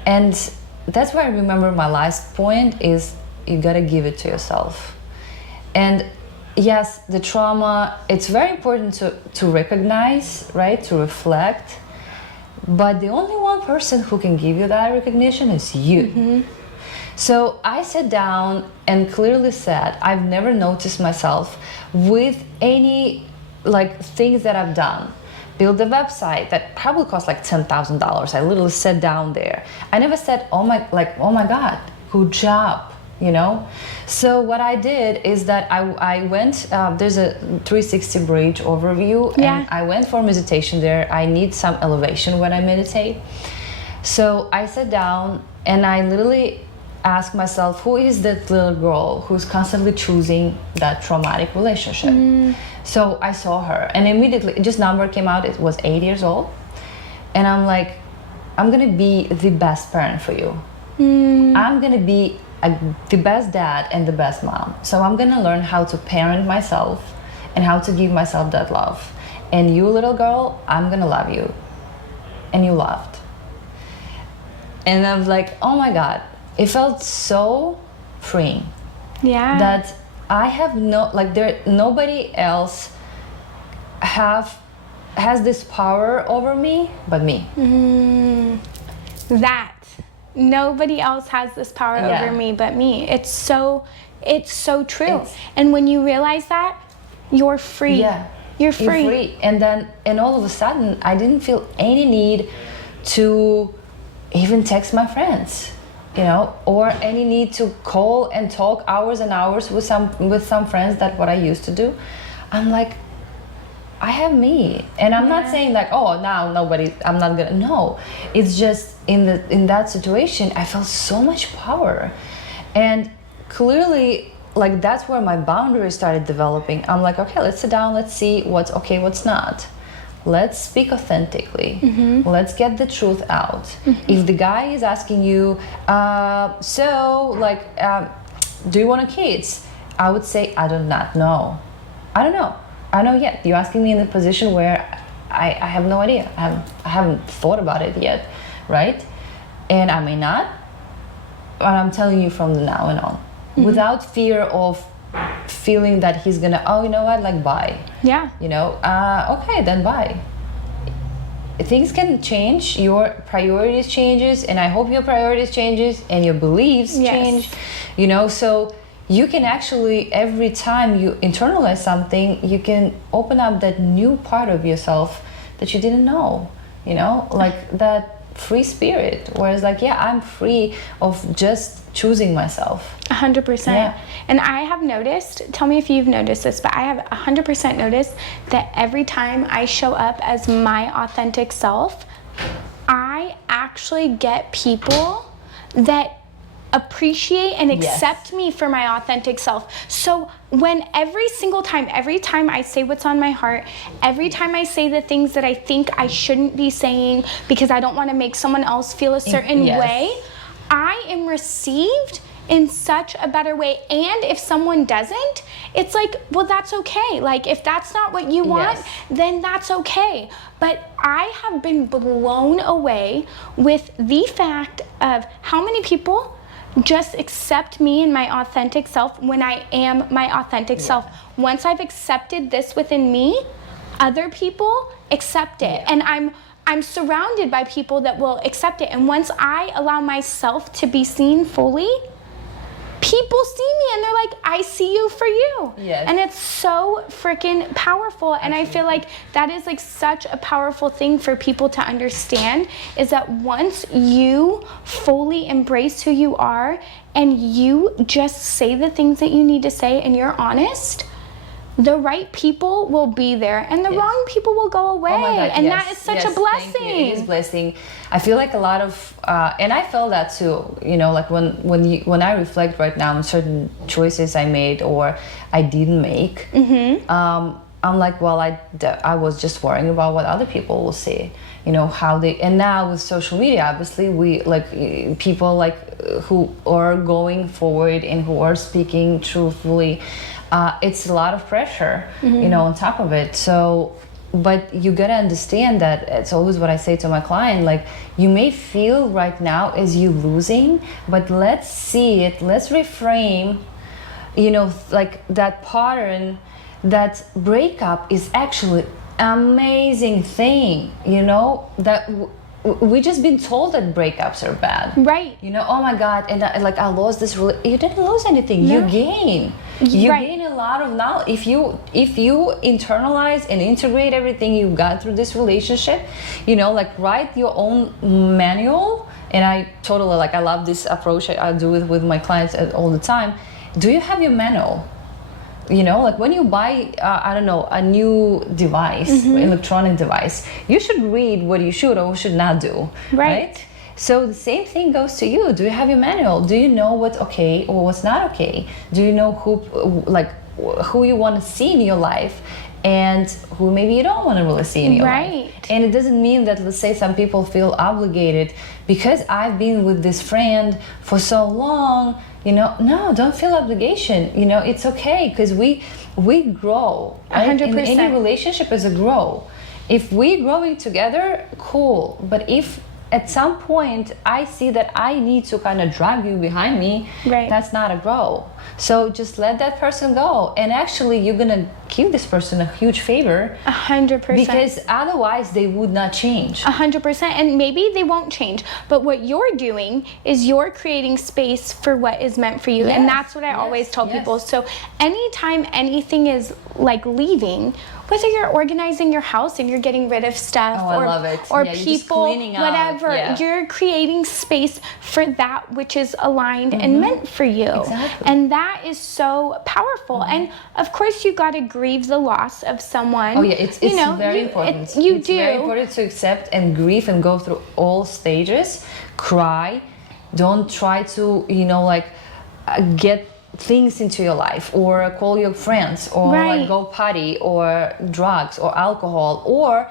And that's why I remember my last point is you gotta give it to yourself. And yes, the trauma, it's very important to recognize, right? To reflect. But the only one person who can give you that recognition is you. So I sat down and clearly said, I've never noticed myself with any like things that I've done. Build a website that probably cost like $10,000. I literally sat down there. I never said, oh my God, good job. You know, so what I did is that I went, there's a 360 bridge overview, and I went for meditation there. I need some elevation when I meditate. So I sat down and I literally asked myself, who is that little girl who's constantly choosing that traumatic relationship? So I saw her and immediately just number came out, it was 8 years old. And I'm like, I'm gonna be the best parent for you. I'm gonna be the best dad and the best mom. So I'm gonna learn how to parent myself and how to give myself that love. And you, little girl, I'm gonna love you. And you loved. And I was like, oh my God, it felt so freeing. Yeah. That I have nobody else has this power over me but me. That. Nobody else has this power over me but me. It's so true. And when you realize that, you're free. Yeah. You're free. And all of a sudden, I didn't feel any need to even text my friends, you know, or any need to call and talk hours and hours with some friends that what I used to do. I'm like, I have me, and I'm not saying like, oh, now I'm not gonna. No, it's just in that situation, I felt so much power, and clearly, like that's where my boundaries started developing. I'm like, okay, let's sit down, let's see what's okay, what's not. Let's speak authentically. Let's get the truth out. If the guy is asking you, do you want kids? I would say, I do not know. I don't know. I don't know yet. You're asking me in a position where I have no idea. I haven't thought about it yet, right? And I may not, but I'm telling you from the now and on, without fear of feeling that he's gonna, oh, you know what, like bye. Yeah. You know, okay, then bye. Things can change, your priorities changes, and I hope your priorities changes and your beliefs change, you know, so you can actually, every time you internalize something, you can open up that new part of yourself that you didn't know, you know, like that free spirit, where it's like, yeah, I'm free of just choosing myself. 100%. Yeah. And I have noticed, tell me if you've noticed this, but I have 100% noticed that every time I show up as my authentic self, I actually get people that appreciate and accept me for my authentic self. So when every time I say what's on my heart, every time I say the things that I think I shouldn't be saying because I don't want to make someone else feel a certain way, I am received in such a better way. And if someone doesn't, it's like, well, that's okay. Like, if that's not what you want, then that's okay. But I have been blown away with the fact of how many people just accept me and my authentic self when I am my authentic self. Once I've accepted this within me, other people accept it. And I'm surrounded by people that will accept it. And once I allow myself to be seen fully, people see me and they're like, I see you for you. Yes. And it's so freaking powerful. And I feel like that is like such a powerful thing for people to understand, is that once you fully embrace who you are and you just say the things that you need to say and you're honest, the right people will be there and the wrong people will go away. Oh my God, and yes, that is such yes, a blessing. thank you. It is blessing. I feel like a lot of, and I felt that too, you know, like when I reflect right now on certain choices I made or I didn't make, I'm like, well, I was just worrying about what other people will say, you know, how they, and now with social media, obviously we like people like who are going forward and who are speaking truthfully, it's a lot of pressure, you know, on top of it. So, but you gotta understand that it's always what I say to my client, like, you may feel right now as you losing, but let's see it, let's reframe, you know, like that pattern, that breakup is actually amazing thing, you know, that we just been told that breakups are bad, right? You know, oh my God, and I lost this. You didn't lose anything. No. You gain. You gain a lot of knowledge if you internalize and integrate everything you got through this relationship. You know, like write your own manual. And I totally I love this approach. I do it with my clients all the time. Do you have your manual? You know, like when you buy, I don't know, a new device, electronic device, you should read what you should or should not do, right? So the same thing goes to you. Do you have your manual? Do you know what's okay or what's not okay? Do you know who you want to see in your life and who maybe you don't want to really see in your life? And it doesn't mean that, let's say, some people feel obligated because I've been with this friend for so long. You know, no, don't feel obligation. You know, it's okay because we grow. Right? 100%. In any relationship is a grow. If we growing together, cool. But if at some point I see that I need to kind of drag you behind me, that's not a grow. So just let that person go. And actually, you're gonna give this person a huge favor. 100%. Because otherwise, they would not change. 100%. And maybe they won't change. But what you're doing is you're creating space for what is meant for you. And that's what I always tell people. So anytime anything is like leaving, whether you're organizing your house and you're getting rid of stuff or people, whatever, you're creating space for that which is aligned and meant for you. Exactly. And that is so powerful. And of course, you got to grieve the loss of someone. Oh yeah, it's very important. It's very important to accept and grieve and go through all stages. Cry. Don't try to, you know, like get things into your life or call your friends or like go party or drugs or alcohol or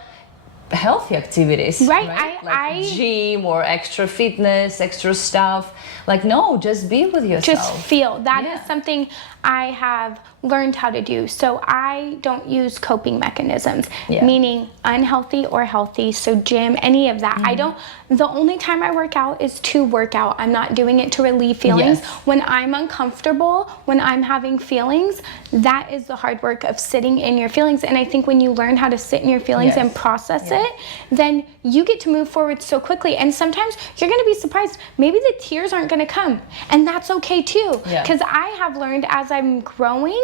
healthy activities, like gym or extra fitness, extra stuff. Like, no, just be with yourself. Just feel. That is something I have learned how to do. So I don't use coping mechanisms, meaning unhealthy or healthy. So gym, any of that. I don't, the only time I work out is to work out. I'm not doing it to relieve feelings. When I'm uncomfortable, when I'm having feelings, that is the hard work of sitting in your feelings. And I think when you learn how to sit in your feelings and process it, then you get to move forward so quickly. And sometimes you're going to be surprised. Maybe the tears aren't going to come. And that's okay too. Because I have learned as I'm growing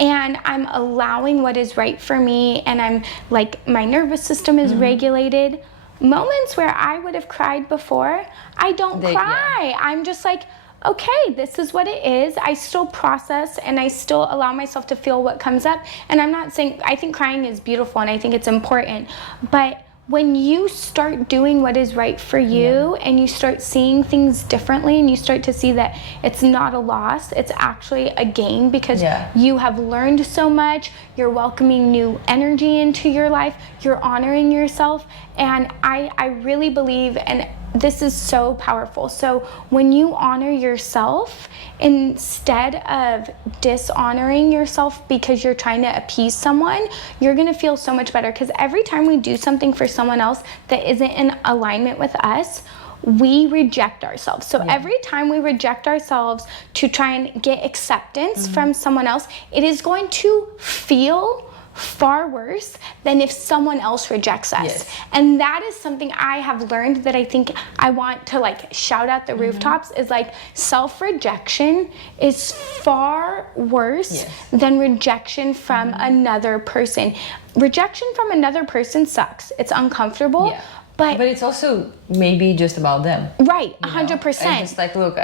and I'm allowing what is right for me and I'm like, my nervous system is regulated. Moments where I would have cried before, I don't cry. I'm just like, okay, this is what it is. I still process and I still allow myself to feel what comes up. And I'm not saying, I think crying is beautiful and I think it's important, but when you start doing what is right for you and you start seeing things differently and you start to see that it's not a loss, it's actually a gain because you have learned so much, you're welcoming new energy into your life, you're honoring yourself. And I really believe, and this is so powerful. So when you honor yourself, instead of dishonoring yourself because you're trying to appease someone, you're gonna feel so much better. Because every time we do something for someone else that isn't in alignment with us, we reject ourselves. So every time we reject ourselves to try and get acceptance from someone else, it is going to feel far worse than if someone else rejects us. Yes. And that is something I have learned that I think I want to like shout out the rooftops, is like self-rejection is far worse than rejection from another person. Rejection from another person sucks. It's uncomfortable. Yeah. But it's also maybe just about them. Right, you know? 100%. And just like, look,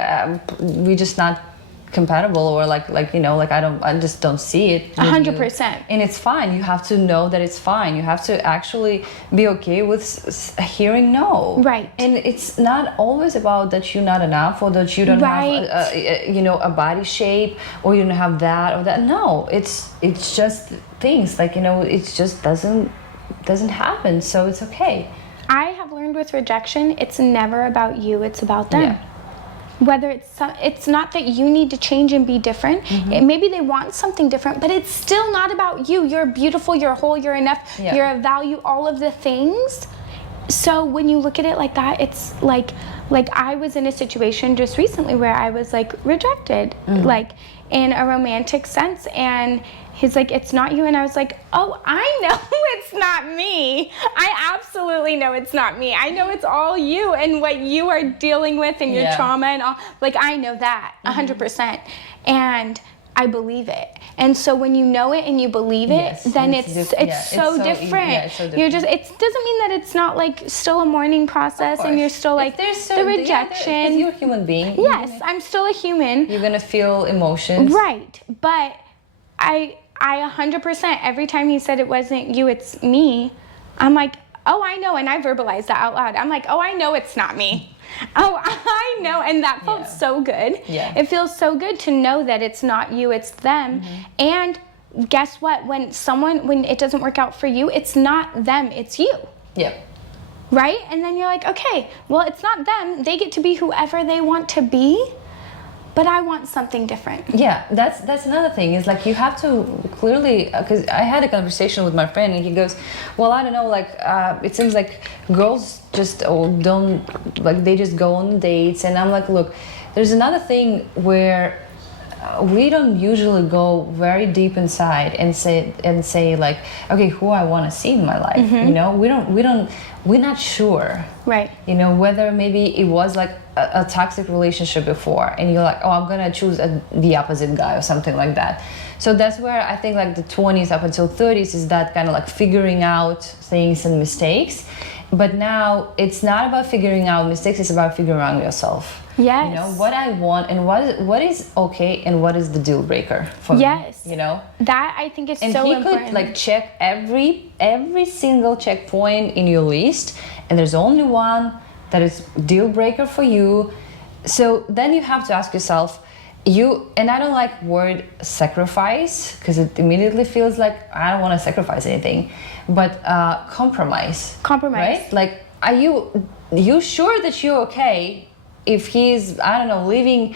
we're just not compatible, or like you know, like I just don't see it. 100%. And it's fine. You have to know that it's fine. You have to actually be okay with hearing no. Right. And it's not always about that you're not enough, or that you don't have you know, a body shape, or you don't have that or that. No, it's just things like, you know, it just doesn't happen. So it's okay. I have learned with rejection, it's never about you, it's about them. Yeah. Whether it's not that you need to change and be different. Maybe they want something different, but it's still not about you. You're beautiful, you're whole, you're enough, you're of value, all of the things. So when you look at it like that, it's like I was in a situation just recently where I was like rejected, like in a romantic sense, and he's like, it's not you. And I was like, oh, I know it's not me. I absolutely know it's not me. I know it's all you and what you are dealing with and your trauma and all. Like, I know that 100%. And I believe it. And so when you know it and you believe it, then it's so different. You're just, it doesn't mean that it's not like still a mourning process and you're still like the rejection. Because you're a human being. Yes, I'm still a human. You're gonna feel emotions. Right. But I 100%, every time he said it wasn't you, it's me, I'm like, oh, I know. And I verbalized that out loud. I'm like, oh, I know it's not me. Oh, I know. And that felt so good. Yeah. It feels so good to know that it's not you, it's them. And guess what? When it doesn't work out for you, it's not them, it's you. Yeah. Right? And then you're like, okay, well, it's not them. They get to be whoever they want to be. But I want something different. Yeah, that's another thing. Is like you have to clearly, because I had a conversation with my friend and he goes, well, I don't know, like it seems like girls just don't, like they just go on dates. And I'm like, look, there's another thing where we don't usually go very deep inside and say like, okay, who I want to see in my life. You know, we're not sure. Right. You know, whether maybe it was like a toxic relationship before and you're like, oh, I'm gonna choose the opposite guy or something like that. So that's where I think like the 20s up until 30s is that kind of like figuring out things and mistakes. But now it's not about figuring out mistakes, it's about figuring out yourself. Yes. You know, what I want and what is okay and what is the deal breaker for me. You know? That I think is and so important. And he could like check every single checkpoint in your list, and there's only one that is deal breaker for you. So then you have to ask yourself, and I don't like word sacrifice because it immediately feels like I don't want to sacrifice anything, but compromise. Right? Like, are you sure that you're okay if he's, I don't know, leaving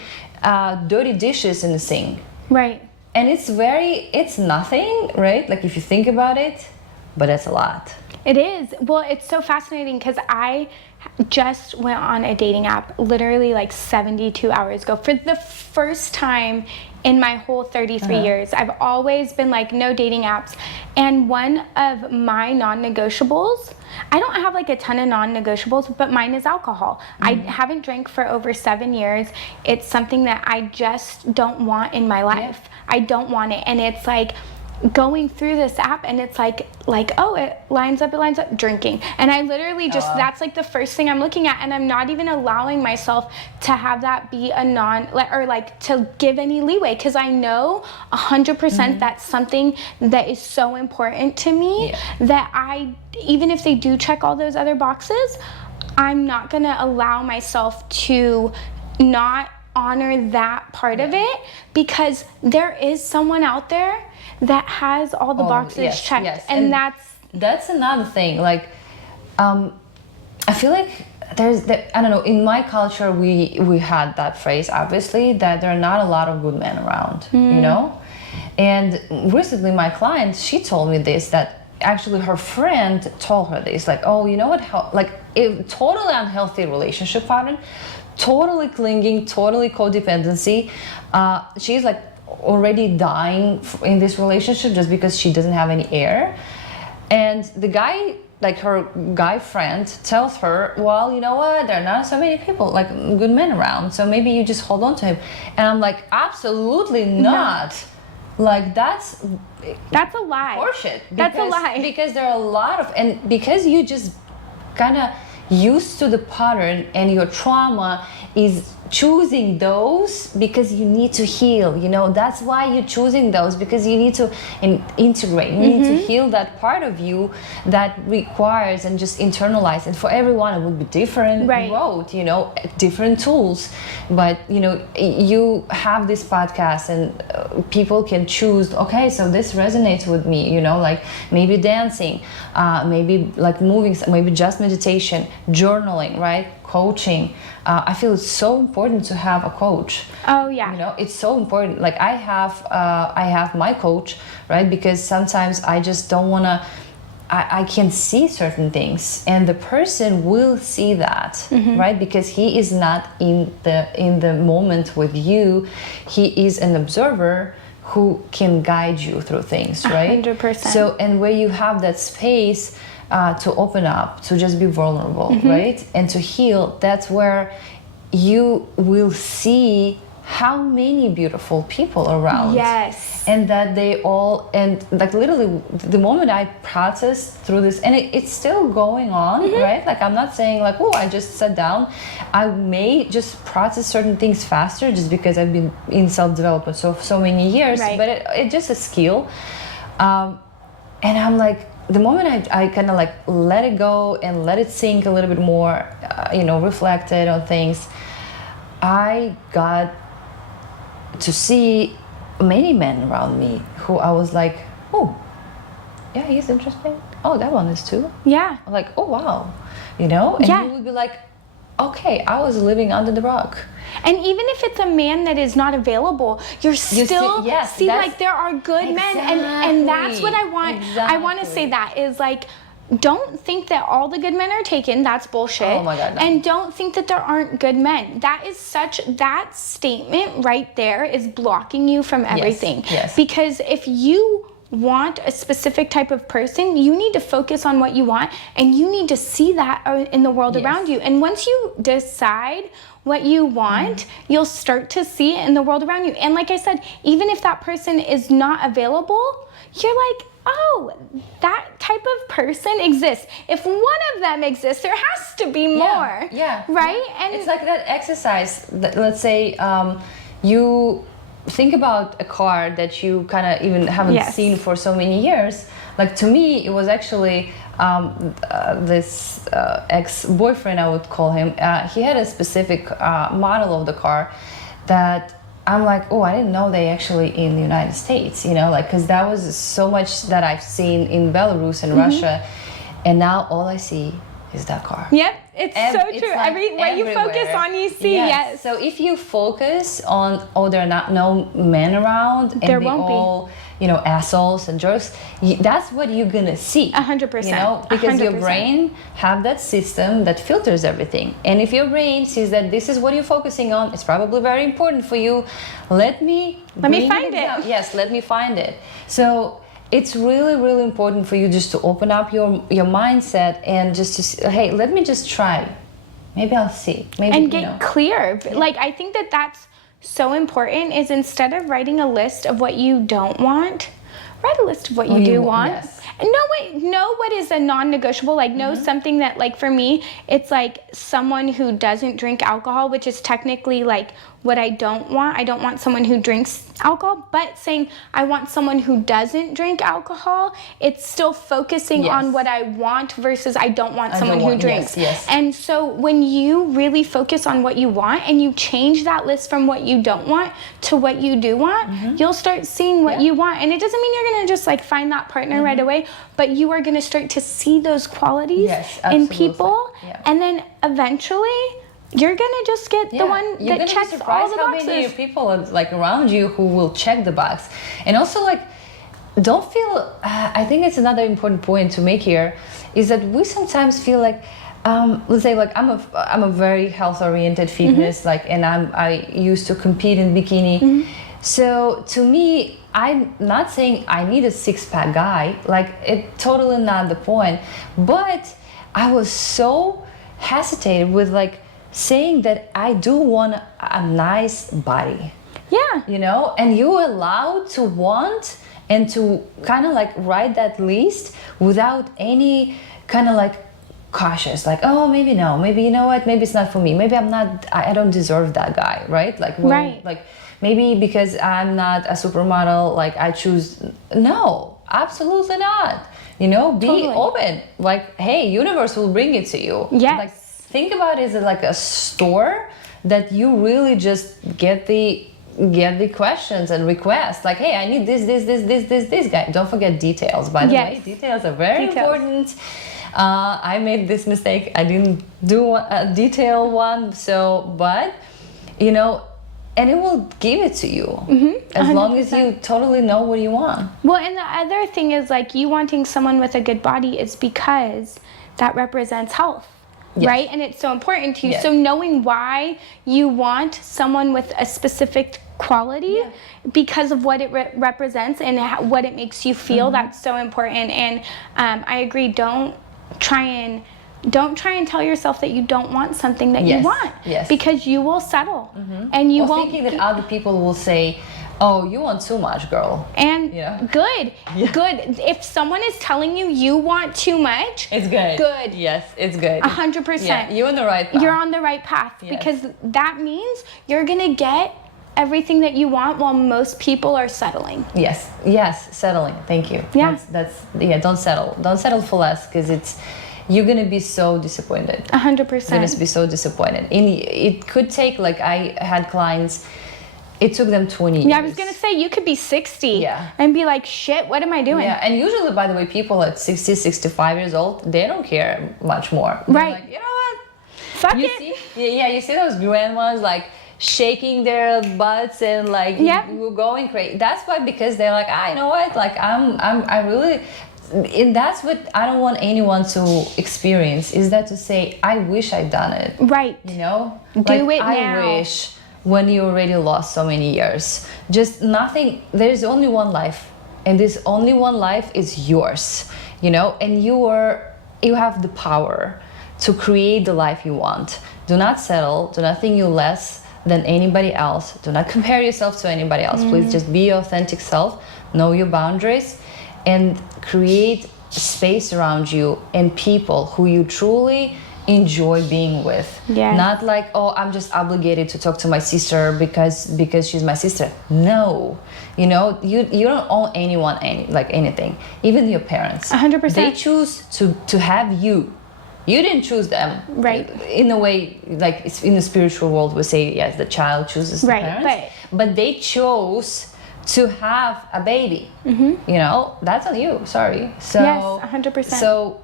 dirty dishes in the sink? Right. And it's nothing, right? Like if you think about it, but that's a lot. It is. Well, it's so fascinating because I just went on a dating app literally like 72 hours ago for the first time in my whole 33 years. I've always been like, no dating apps. And one of my non-negotiables, I don't have like a ton of non-negotiables, but mine is alcohol. I haven't drank for over 7 years. It's something that I just don't want in my life. I don't want it. And it's like going through this app and it's like, oh, it lines up, drinking. And I literally just, that's like the first thing I'm looking at, and I'm not even allowing myself to have that be a to give any leeway, because I know 100% that's something that is so important to me that even if they do check all those other boxes, I'm not gonna allow myself to not honor that part of it, because there is someone out there that has all the boxes checked. And that's another thing. Like, I feel like I don't know, in my culture we had that phrase, obviously, that there are not a lot of good men around, you know? And recently my client, she told me this, that actually her friend told her this, like, oh, you know what, like a totally unhealthy relationship pattern, totally clinging, totally codependency. She's like, already dying in this relationship just because she doesn't have any air. And the guy, like her guy friend, tells her, well, you know what, there are not so many people, like good men around, so maybe you just hold on to him. And I'm like, absolutely not. Like that's a lie. Horseshit. That's a lie. Because there are a lot of, and because you just kind of used to the pattern, and your trauma is choosing those because you need to heal. You know, that's why you're choosing those, because you need to integrate, you need to heal that part of you that requires and just internalize. And for everyone it will be different road, you know, different tools. But you know, you have this podcast and people can choose, okay, so this resonates with me, you know, like maybe dancing, maybe like moving, maybe just meditation, journaling, right? Coaching. I feel it's so important to have a coach. Oh yeah. You know, it's so important. Like I have my coach, right? Because sometimes I just don't want to, I can see certain things, and the person will see that, right? Because he is not in the moment with you. He is an observer who can guide you through things, right? 100%. So, and where you have that space to open up, to just be vulnerable, right? And to heal, that's where you will see how many beautiful people around. Yes. And that they all, and like literally the moment I process through this, and it's still going on, right? Like I'm not saying like, oh, I just sat down. I may just process certain things faster just because I've been in self-development so many years, but it's just a skill. And I'm like, the moment I kind of like let it go and let it sink a little bit more, you know, reflected on things, I got to see many men around me who I was like, oh, yeah, he's interesting. Oh, that one is too. Yeah. I'm like, oh, wow. You know? And you would be like, okay, I was living under the rock. And even if it's a man that is not available, you still see like there are good men, and that's what I want. I want to say that is like, don't think that all the good men are taken. That's bullshit. Oh my God, no. And don't think that there aren't good men. That statement right there is blocking you from everything. Yes. Because if you want a specific type of person, you need to focus on what you want, and you need to see that in the world around you. And once you decide what you want, you'll start to see it in the world around you. And like I said, even if that person is not available, you're like, oh, that type of person exists. If one of them exists, there has to be more. Yeah. Right? Yeah. And it's like that exercise that, let's say, you think about a car that you kind of even haven't seen for so many years. Like to me, it was actually this ex-boyfriend, I would call him. He had a specific model of the car that I'm like, oh, I didn't know they actually in the United States, you know, like, because that was so much that I've seen in Belarus and Russia, and now all I see is that car. Yep, it's so true. Like what you focus on, you see. Yes. So if you focus on, oh, there are not no men around, and there they won't all, you know, assholes and jerks, that's what you're gonna see. 100%. You know, because 100%. your brain have that system that filters everything. And if your brain sees that this is what you're focusing on, it's probably very important for you. Let me find it. Yes, let me find it. So it's really, really important for you just to open up your mindset and just to say, hey, let me just try. Maybe I'll see. Maybe, and get clear. Like, I think that that's so important, is instead of writing a list of what you don't want, write a list of what you do want. Yes. And know what is a non-negotiable. Like, know something that, like, for me, it's like someone who doesn't drink alcohol, which is technically like what I don't want. I don't want someone who drinks alcohol, but saying I want someone who doesn't drink alcohol, it's still focusing on what I want versus I don't want someone who drinks. Yes. And so when you really focus on what you want and you change that list from what you don't want to what you do want, you'll start seeing what you want. And it doesn't mean you're going to just like find that partner right away, but you are going to start to see those qualities in people. And then eventually you're gonna just get the one that checks all the boxes. How many people are like around you who will check the box, and also like don't feel. I think it's another important point to make here is that we sometimes feel like, let's say like I'm a very health oriented fitness, like, and I used to compete in bikini. So to me, I'm not saying I need a six-pack guy, like it totally not the point, but I was so hesitated with like saying that I do want a nice body. Yeah. You know, and you're allowed to want and to kind of like write that list without any kind of like cautious, like, oh, maybe no, maybe you know what, maybe it's not for me, maybe I don't deserve that guy, right? Like, when, right. like maybe because I'm not a supermodel, like I choose. No, absolutely not. You know, be Totally. open. Like, hey, universe will bring it to you. Yes. Like, think about it as like a store that you really just get the questions and requests, like, hey, I need this guy. Don't forget details, by the way. Details are very important. I made this mistake. I didn't do a detailed one. So, but, you know, and it will give it to you as long as you totally know what you want. Well, and the other thing is, like, you wanting someone with a good body is because that represents health. Yes. Right? And it's so important to you. Yes. So knowing why you want someone with a specific quality because of what it represents and what it makes you feel, that's so important. And I agree. Don't try and tell yourself that you don't want something that you want, because you will settle and you won't thinking that other people will say, oh, you want too much, girl. And good. If someone is telling you you want too much, it's good. Good. Yes, it's good. 100%. Yeah, you're on the right path. You're on the right path because that means you're gonna get everything that you want while most people are settling. Yes, settling. Thank you. Yeah. That's don't settle. Don't settle for less, because you're gonna be so disappointed. 100%. You're gonna be so disappointed. It could take, like, I had clients, it took them 20 years. Yeah, I was gonna say, you could be 60 and be like, shit, what am I doing? Yeah, and usually, by the way, people at 60, 65 years old, they don't care much more. Right. They're like, you know what? Fuck you it. See? Yeah, you see those grandmas, like, shaking their butts and like we're going crazy. That's why, because they're like, you know what, like I really, and that's what I don't want anyone to experience, is that to say, I wish I'd done it. Right. You know? Do it now. I wish, when you already lost so many years. Just nothing, there's only one life, and this only one life is yours, you know, and you have the power to create the life you want. Do not settle, do not think you're less than anybody else. Do not compare yourself to anybody else. Please just be your authentic self, know your boundaries, and create space around you and people who you truly enjoy being with. Not like, oh, I'm just obligated to talk to my sister because she's my sister. No, you know, you don't owe anyone anything, even your parents. 100%. They choose to have you. You didn't choose them. Right. In a way, like in the spiritual world, we say, yes, the child chooses the parents. But they chose to have a baby. You know, that's on you. Sorry. So, yes, 100%. So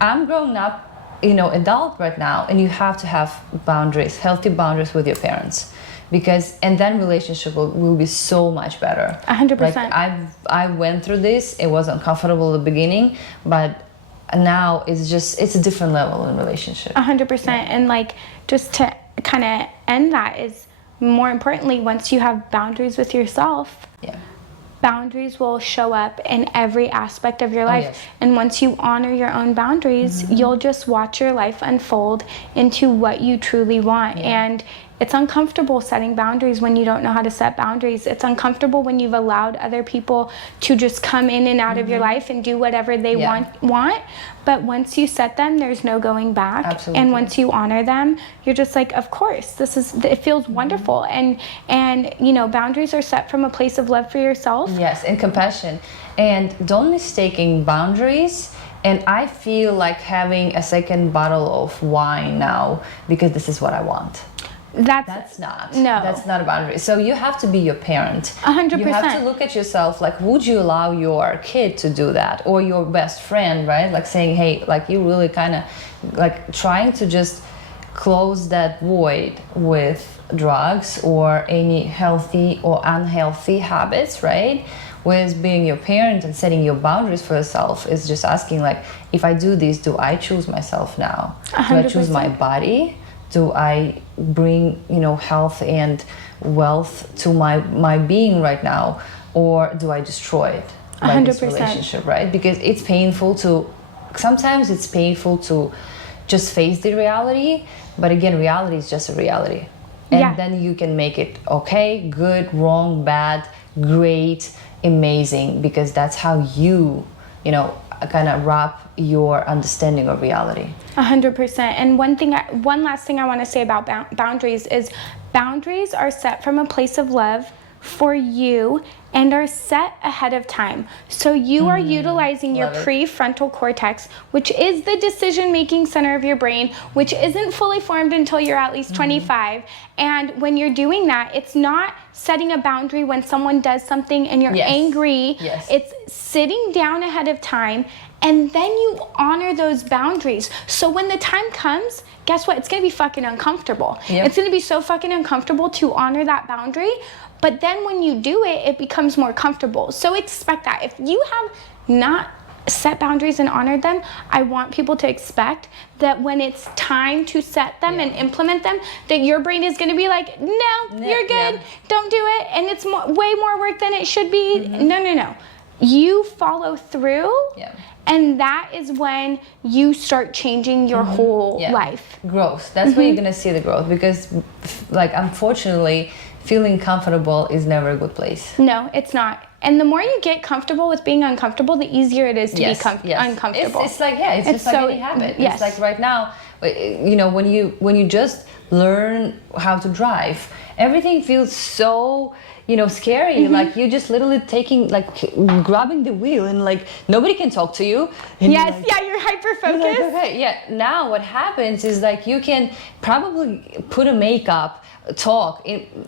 I'm growing up, you know, adult right now, and you have to have boundaries, healthy boundaries with your parents. And then relationship will be so much better. 100%. Like I went through this. It was uncomfortable at the beginning, but now it's a different level in relationship. 100%. And like, just to kind of end that, is more importantly, once you have boundaries with yourself, boundaries will show up in every aspect of your life. And once you honor your own boundaries, you'll just watch your life unfold into what you truly want. And it's uncomfortable setting boundaries when you don't know how to set boundaries. It's uncomfortable when you've allowed other people to just come in and out of your life and do whatever they want. But once you set them, there's no going back. Absolutely. And once you honor them, you're just like, of course, it feels wonderful. And you know, boundaries are set from a place of love for yourself. Yes, and compassion. And don't mistaking boundaries. And I feel like having a second bottle of wine now because this is what I want. That's not a boundary. So you have to be your parent. 100%. You have to look at yourself, like, would you allow your kid to do that, or your best friend, right? Like saying, hey, like, you really kind of like trying to just close that void with drugs or any healthy or unhealthy habits, right? Whereas being your parent and setting your boundaries for yourself is just asking, like, if I do this, do I choose myself now? 100%. Do I choose my body? do I bring, health and wealth to my being right now, or do I destroy it by this 100%. relationship, right? Because sometimes it's painful to just face the reality, but again, reality is just a reality. And then you can make it okay, good, wrong, bad, great, amazing, because that's how you kind of wrap your understanding of reality. 100%. And one last thing I want to say about boundaries is boundaries are set from a place of love for you and are set ahead of time. So you are utilizing your prefrontal cortex, which is the decision-making center of your brain, which isn't fully formed until you're at least 25. And when you're doing that, it's not setting a boundary when someone does something and you're angry. Yes. It's sitting down ahead of time, and then you honor those boundaries. So when the time comes, guess what? It's gonna be fucking uncomfortable. Yep. It's gonna be so fucking uncomfortable to honor that boundary. But then when you do it, it becomes more comfortable. So expect that. If you have not set boundaries and honored them, I want people to expect that when it's time to set them and implement them, that your brain is gonna be like, no, you're good, don't do it. And it's way more work than it should be. No. You follow through. And that is when you start changing your whole life. Growth. That's where you're gonna see the growth, because unfortunately, feeling comfortable is never a good place. No, it's not. And the more you get comfortable with being uncomfortable, the easier it is to be uncomfortable. It's just like any habit. Yes. It's like right now, when you just learn how to drive, everything feels so scary. Like you're just literally grabbing the wheel, and nobody can talk to you. And you're hyper focused. Okay, now what happens is you can probably put a makeup, talk.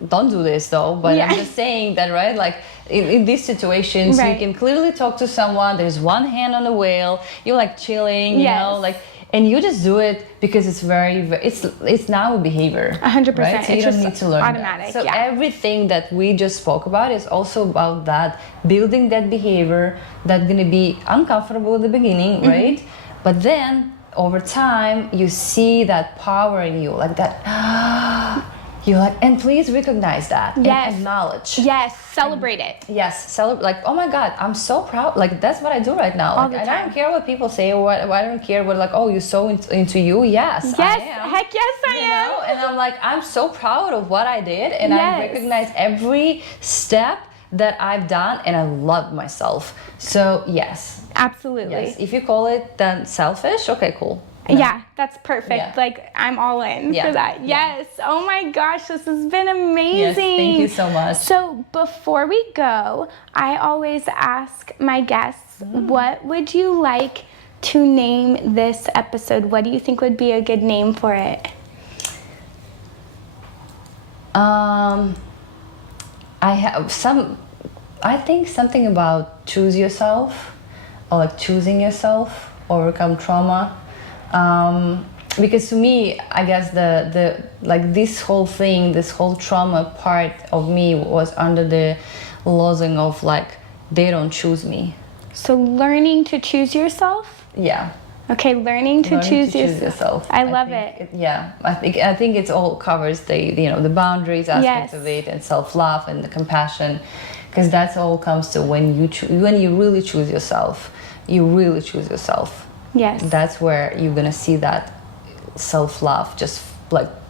Don't do this though, but I'm just saying that, right? In these situations, you can clearly talk to someone. There's one hand on the wheel. You're chilling, and you just do it because it's it's now a behavior. 100%. Right? So you don't need to learn automatic. that. So everything that we just spoke about is also about that, building that behavior that's gonna be uncomfortable at the beginning, right? But then over time, you see that power in you, and please recognize that and acknowledge. Yes, celebrate it. Yes, celebrate. Oh my God, I'm so proud. That's what I do right now. All the time. I don't care what people say, or I don't care what oh, you're so into you. Yes, I am. Heck yes, I am. And I'm so proud of what I did, and I recognize every step that I've done, and I love myself. So yes. Absolutely. Yes. If you call it then selfish, okay, cool. No. Yeah, that's perfect. I'm all in for that. Yes. Oh my gosh, this has been amazing. Yes, thank you so much. So before we go, I always ask my guests, what would you like to name this episode? What do you think would be a good name for it? I think something about choose yourself, or choosing yourself, overcome trauma. Because to me, I guess this whole thing, this whole trauma part of me was under the lozenge of they don't choose me. So learning to choose yourself? Yeah. Okay, learning to choose yourself. I love it. I think it all covers the boundaries aspect of it, and self-love and the compassion, because that's all comes to when you really choose yourself. You really choose yourself. Yes. That's where you're gonna see that self-love just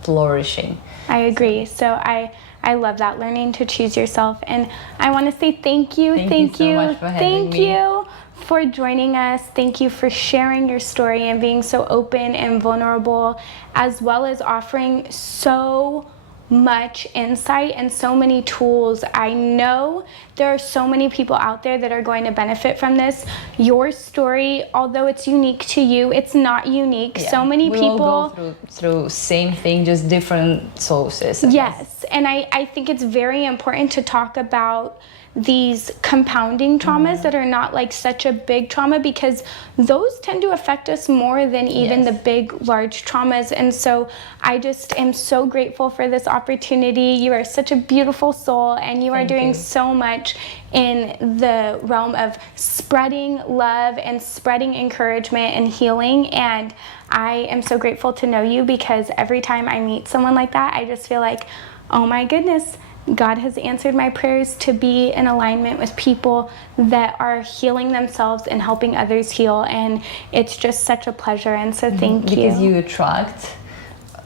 flourishing. I agree. So I love that, learning to choose yourself. And I want to say thank you. Thank you so much for having me. Thank you for joining us. Thank you for sharing your story and being so open and vulnerable, as well as offering so much insight and so many tools. I know there are so many people out there that are going to benefit from this. Your story, although it's unique to you, it's not unique. So many people all go through same thing, just different sources. Yes, and I think it's very important to talk about these compounding traumas that are not like such a big trauma, because those tend to affect us more than even the big, large traumas. And so I just am so grateful for this opportunity. You are such a beautiful soul, and you are doing so much in the realm of spreading love and spreading encouragement and healing. And I am so grateful to know you, because every time I meet someone like that, I just feel like, oh my goodness, God has answered my prayers to be in alignment with people that are healing themselves and helping others heal. And it's just such a pleasure. And so thank you. Because you attract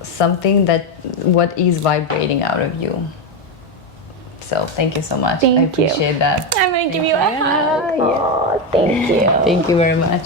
something what is vibrating out of you. So thank you so much. I appreciate that. I'm going to give you a hug. Thank you. Thank you very much.